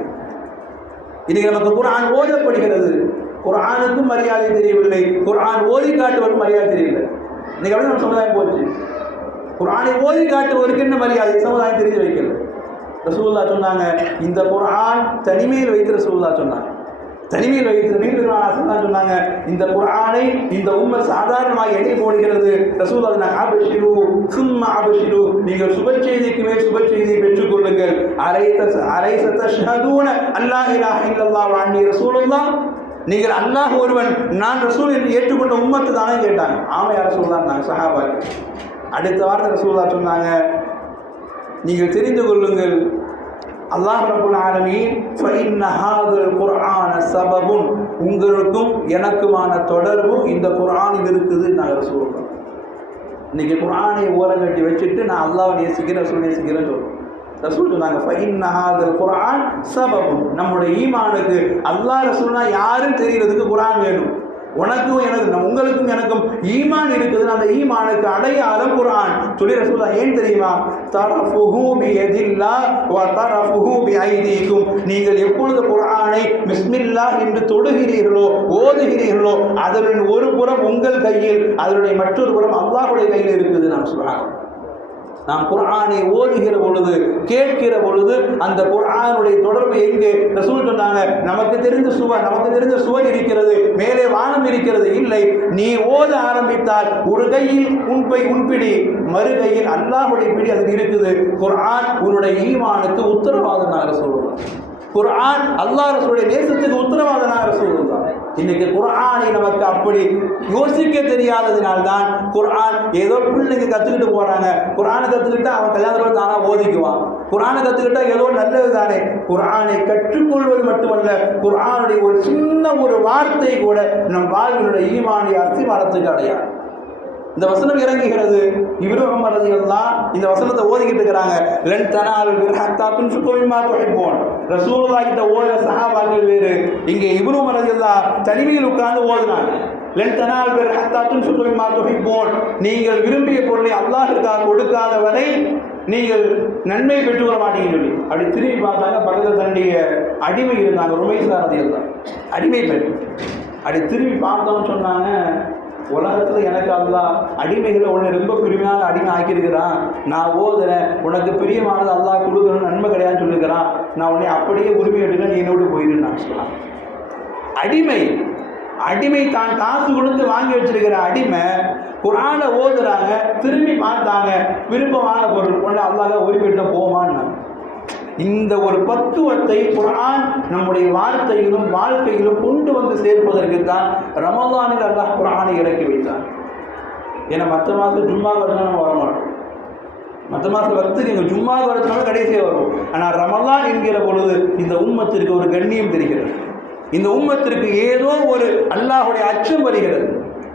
இன்னைக்கு நமக்கு குர்ஆன் ஓதப்படுகிறது, குர்ஆனுக்கும் மரியாதை தெரியவில்லை, குர்ஆன் ஓதி காட்டுவதற்கும் மரியாதை தெரியவில்லை. இன்னைக்கு அப்படி நம்ம சமுதாயம் போச்சு. குர்ஆனை ஓதி காட்டுவதற்கு என்ன மரியாதை சமுதாயம் தெரிஞ்சு வைக்கல. ரசூலுல்லாஹ் சொன்னாங்க, இந்த குர்ஆன் தனிமையில் வைத்து ரசூலுல்லாஹ் சொன்னாங்க, தனிமையில் வைத்து நீண்ட சொன்னாங்க, இந்த குர்ஆனை இந்த உம்மை சாதாரணமாக எடை போடுகிறது. ரசூலுல்லாஹ் அபஷிரு சும்மா அபஷிரு, நீங்கள் சுப செய்திக்கு மேல் சுப செய்தியை பெற்றுக் கொள்ளுங்கள். அலைஸ தஷ்ஹதூன அல்லா இலாஹ இல்லல்லாஹ் வ அன்னி ரசூலுல்லாஹ், நீங்கள் அல்லாஹ் ஒருவன் நான் ரசூல் என்று ஏற்றுக்கொண்ட உம்மத்து தானே கேட்டாங்க. ஆமா யா ரசூலுல்லாஹ் சஹாபா. அடுத்த வார்த்தை ரசூலுல்லாஹ் சொன்னாங்க, நீங்கள் தெரிந்து கொள்ளுங்கள், அல்லாஹ் ரப்பல் ஆலமீன் ஃபஇன்ன ஹாதல் குர்ஆன சபபுன், உங்களுக்கும் எனக்குமான தொடர்பு இந்த குர்ஆனில் இருக்குது. நாங்கள் சொல்றோம். இன்னைக்கு குர்ஆனை ஓரம் கட்டி வச்சுட்டு நான் அல்லாஹ்வை நேசிக்கிறேன், ரசூல் நேசிக்கிறேன்னு சொல்றோம். ரசூல் சொன்னாங்க ஃபஇன்ன ஹாதல் குர்ஆன் சபபுன், நம்முடைய ஈமானுக்கு அல்லாஹ் ரசூல்னா யாரும் தெரியறதுக்கு குர்ஆன் வேணும். உனக்கும் எனக்கு, உங்களுக்கும் எனக்கும் ஈமான் இருக்குது. அந்த ஈமானுக்கு அடையாளம் குர்ஆன். சொல்லி ரசூலுல்லாஹ் ஏன் தெரியுமா? தரஃபுஹு பியதில்லாஹ் வ தரஃபுஹு பிஐதீக்கும், நீங்கள் எப்பொழுது குர்ஆனை பிஸ்மில்லாஹ் என்று தொடுகிறீர்களோ ஓதுகிறீர்களோ அதனுடைய ஒரு புறம் உங்கள் கையில், அதனுடைய மற்றொரு புறம் அல்லாஹ்வுடைய கையில் இருக்குது. நாம் சொல்றோம், நாம் குர்ஆனை ஓதுகிற பொழுது கேட்கிற பொழுது அந்த குர்ஆனுடைய தொடர்பு எங்கே? ரசூல் சொன்னாங்க, நமக்கு தெரிந்த சுவர் இருக்கிறது, மேலே வானம் இருக்கிறது. இல்லை, நீ ஓத ஆரம்பித்தால் ஒரு கையில் உன் பிடி, மறு கையில் அல்லாஹ்வுடைய பிடி அது இருக்குது. குர்ஆன் உன்னுடைய ஈமானுக்கு உத்தரவாதமாக சொல்லுவாங்க. குர்ஆன் அல்லாஹ் ரசூலுடைய நேசத்துக்கு உத்தரவாதமாக சொல்லுவாங்க. இன்னைக்கு குர்ஆனை நமக்கு அப்படி யோசிக்க தெரியாததினால்தான் குர்ஆன் ஏதோ பிள்ளைங்க கற்றுக்கிட்டு போறாங்க. குர்ஆனை கற்றுக்கிட்டா அவன் கல்யாணத்தில் தானா ஓதிக்குவான். குர்ஆனை கற்றுக்கிட்டா ஏதோ நல்லது தானே. குர்ஆனை கற்றுக்கொள்வது மட்டுமல்ல, குர்ஆனுடைய ஒரு சின்ன ஒரு வார்த்தை கூட நம் வாழ்வினுடைய ஈமானுடைய அஸ்திவாரத்துக்கு அடையாது. இந்த வசனம் இறங்குகிறது. இப்னு உமர் ரலியல்லாஹு இந்த வசனத்தை ஓதிக்கிட்டு இருக்கிறாங்க. லன் தனாலுல் பிர்ர ஹத்தா துன்ஃபிகு மிம்மா துஹிப்பூன். ரசூலுல்லாஹி கிட்ட ஓதுற சஹாபாக்கள் வேறு. இங்கே இப்னு உமர் ரலியல்லாஹு தனிமையில் உட்கார்ந்து ஓதுனாங்க. லன் தனாலுல் பிர்ர ஹத்தா துன்ஃபிகு மிம்மா துஹிப்பூன். நீங்கள் விரும்பிய பொருளை அல்லாஹ்வுக்காக கொடுக்காத வரை நீங்கள் நன்மை பெற்றுக்கொள்ள மாட்டீங்கன்னு சொல்லி அப்படி திரும்பி பார்த்தாங்க. பக்கத்தில் தன்னுடைய அடிமை இருந்தாங்க, ருமைஸா ரலியல்லாஹு, அடிமை பெண். அப்படி திரும்பி பார்த்தோம்னு சொன்னாங்க, உலகத்தில் எனக்கு அல்லாஹ் அடிமைகளை உன்னை ரொம்ப பிரிமையான அடிமை ஆக்கியிருக்கிறான். நான் ஓதுறேன், உனக்கு பிரியமானது அல்லாஹ் கொடுக்கணும்னு நன்மை கிடையாதுன்னு சொல்லியிருக்கிறான். நான் உன்னை அப்படியே உரிமை எடுக்கிறேன், நீ என்னோடு போயிடுன்னு நான் சொன்னான். அடிமை தான் காசு கொடுத்து வாங்கி வச்சிருக்கிற அடிமை குர்ஆனை ஓதுறாங்க. திரும்பி பார்த்தாங்க, விருப்பமான பொருள் கொண்டு அல்லாஹ் உரிமை எடுத்த போமான்னு. இந்த ஒரு பக்குவத்தை குர்ஆன் நம்முடைய வார்த்தையிலும் வாழ்க்கையிலும் கொண்டு வந்து சேர்ப்பதற்கு தான் ரமலானில் அல்லாஹ் குர்ஆனை இறக்கி வைத்தான். ஏன்னா மற்ற மாதம் ஜும்மா வரலாம் நம்ம வரமாட்டோம். மற்ற மாதம் வரத்துக்கு எங்கள் ஜும்மா வரதுனால கடைசியாக வரும். ஆனால் ரமலான் என்கிற பொழுது இந்த உம்மத்திற்கு ஒரு கண்ணியம் தெரிகிறது. இந்த உம்மத்திற்கு ஏதோ ஒரு அல்லாஹுடைய அச்சம் வருகிறது.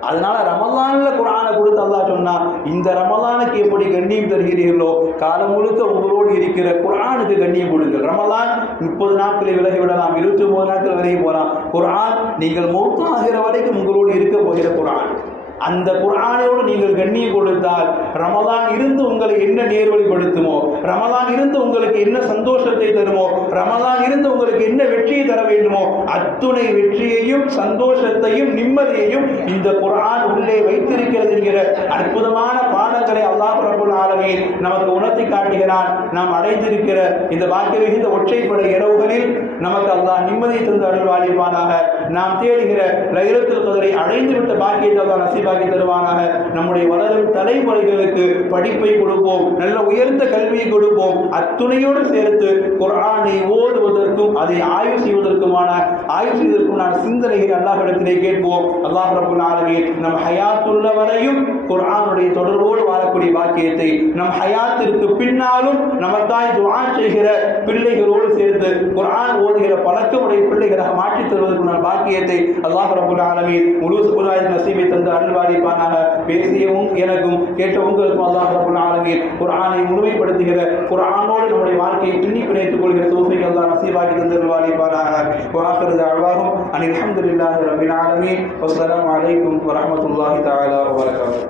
அதனால ரமலான்ல குர்ஆனை கொடுத்து அல்லாஹ் சொன்னா, இந்த ரமலானுக்கு எப்படி கண்ணியம் தருகிறீர்களோ காலம் முழுக்க உங்களோடு இருக்கிற குர்ஆனுக்கு கண்ணியம் கொடுங்கள். ரமலான் 30 நாட்களை விலகி விடலாம், 29 நாட்கள் வரையும் போகலாம். குர்ஆன் நீங்கள் மௌத்தாகிற வரைக்கும் உங்களோடு இருக்க போகிற குர்ஆன். அந்த குர்ஆனோடு நீங்கள் கண்ணியம் கொடுத்தால் ரமலான் இருந்து உங்களை என்ன நேர்வழிப்படுத்துமோ, ரமலான் இருந்து உங்களுக்கு என்ன சந்தோஷத்தை தருமோ, ரமலான் இருந்து உங்களுக்கு என்ன வெற்றியை தர வேண்டுமோ அத்துணை வெற்றியையும் சந்தோஷத்தையும் நிம்மதியையும் இந்த குர்ஆன் உள்ளே வைத்திருக்கிறது என்கிற அற்புதமான பாடங்களை அல்லாஹ் ரப்பல் ஆலமீன் நமக்கு உணர்த்தி காட்டுகிறான். நாம் அடைந்திருக்கிற இந்த பாக்கிய மிகுந்த ஒற்றைப்படை இரவுகளில் நமக்கு அல்லாஹ் நிம்மதியை தந்து அருள்வாளிப்பானாக. நாம் தேடுகிற லைலத்துல் கத்ரை அடைந்துவிட்ட பாக்கியத்தை அல்லாஹ் நசீபாக்கி தருவானாக. நம்முடைய வளரும் தலைமுறைகளுக்கு படிப்பை கொடுப்போம், நல்ல உயர்ந்த கல்வியை கொடுப்போம். அத்துணையோடு சேர்த்து குர்ஆனை ஓதுவதற்கும் அதை ஆய்வு செய்வதற்குமான சிந்தனைகளை அல்லாஹ்விடத்திலே கேட்போம். அல்லாஹ் ரப்பல் ஆலமீன் நம் ஹயாத்துள்ள வரையும் குர்ஆனுடைய தொடர்போடு வாழக்கூடிய பாக்கியத்தை, நம் ஹயாத்திற்கு பின்னாலும் நமக்காய் துஆ செய்கிற பிள்ளைகளோடு சேர்த்து குர்ஆன் ஓதுகிற பழக்கமுடைய பிள்ளைகளாக மாற்றித் தருவதற்கான பாக்கியத்தை அல்லாஹ் ரப்பல் ஆலமீன் முழு சமுதாய நசீபை தந்து அருள்வாளிப்பானாக. பேசியவும் எனக்கும் கேட்ட உங்களுக்கும் அல்லாஹ் ரப்பல் ஆலமீன் குர்ஆனை முழுமைப்படுத்துகிற குர்ஆனோடு நம்முடைய வாழ்க்கையை பின்னி பிணைத்துக் கொள்கிற தௌஃபீக் அல்லாஹ் நசீபாக்கி தந்து அருள்வாளிப்பானாக. وآخر دعواهم أن الحمد لله رب العالمين والسلام عليكم ورحمة الله تعالى وبركاته.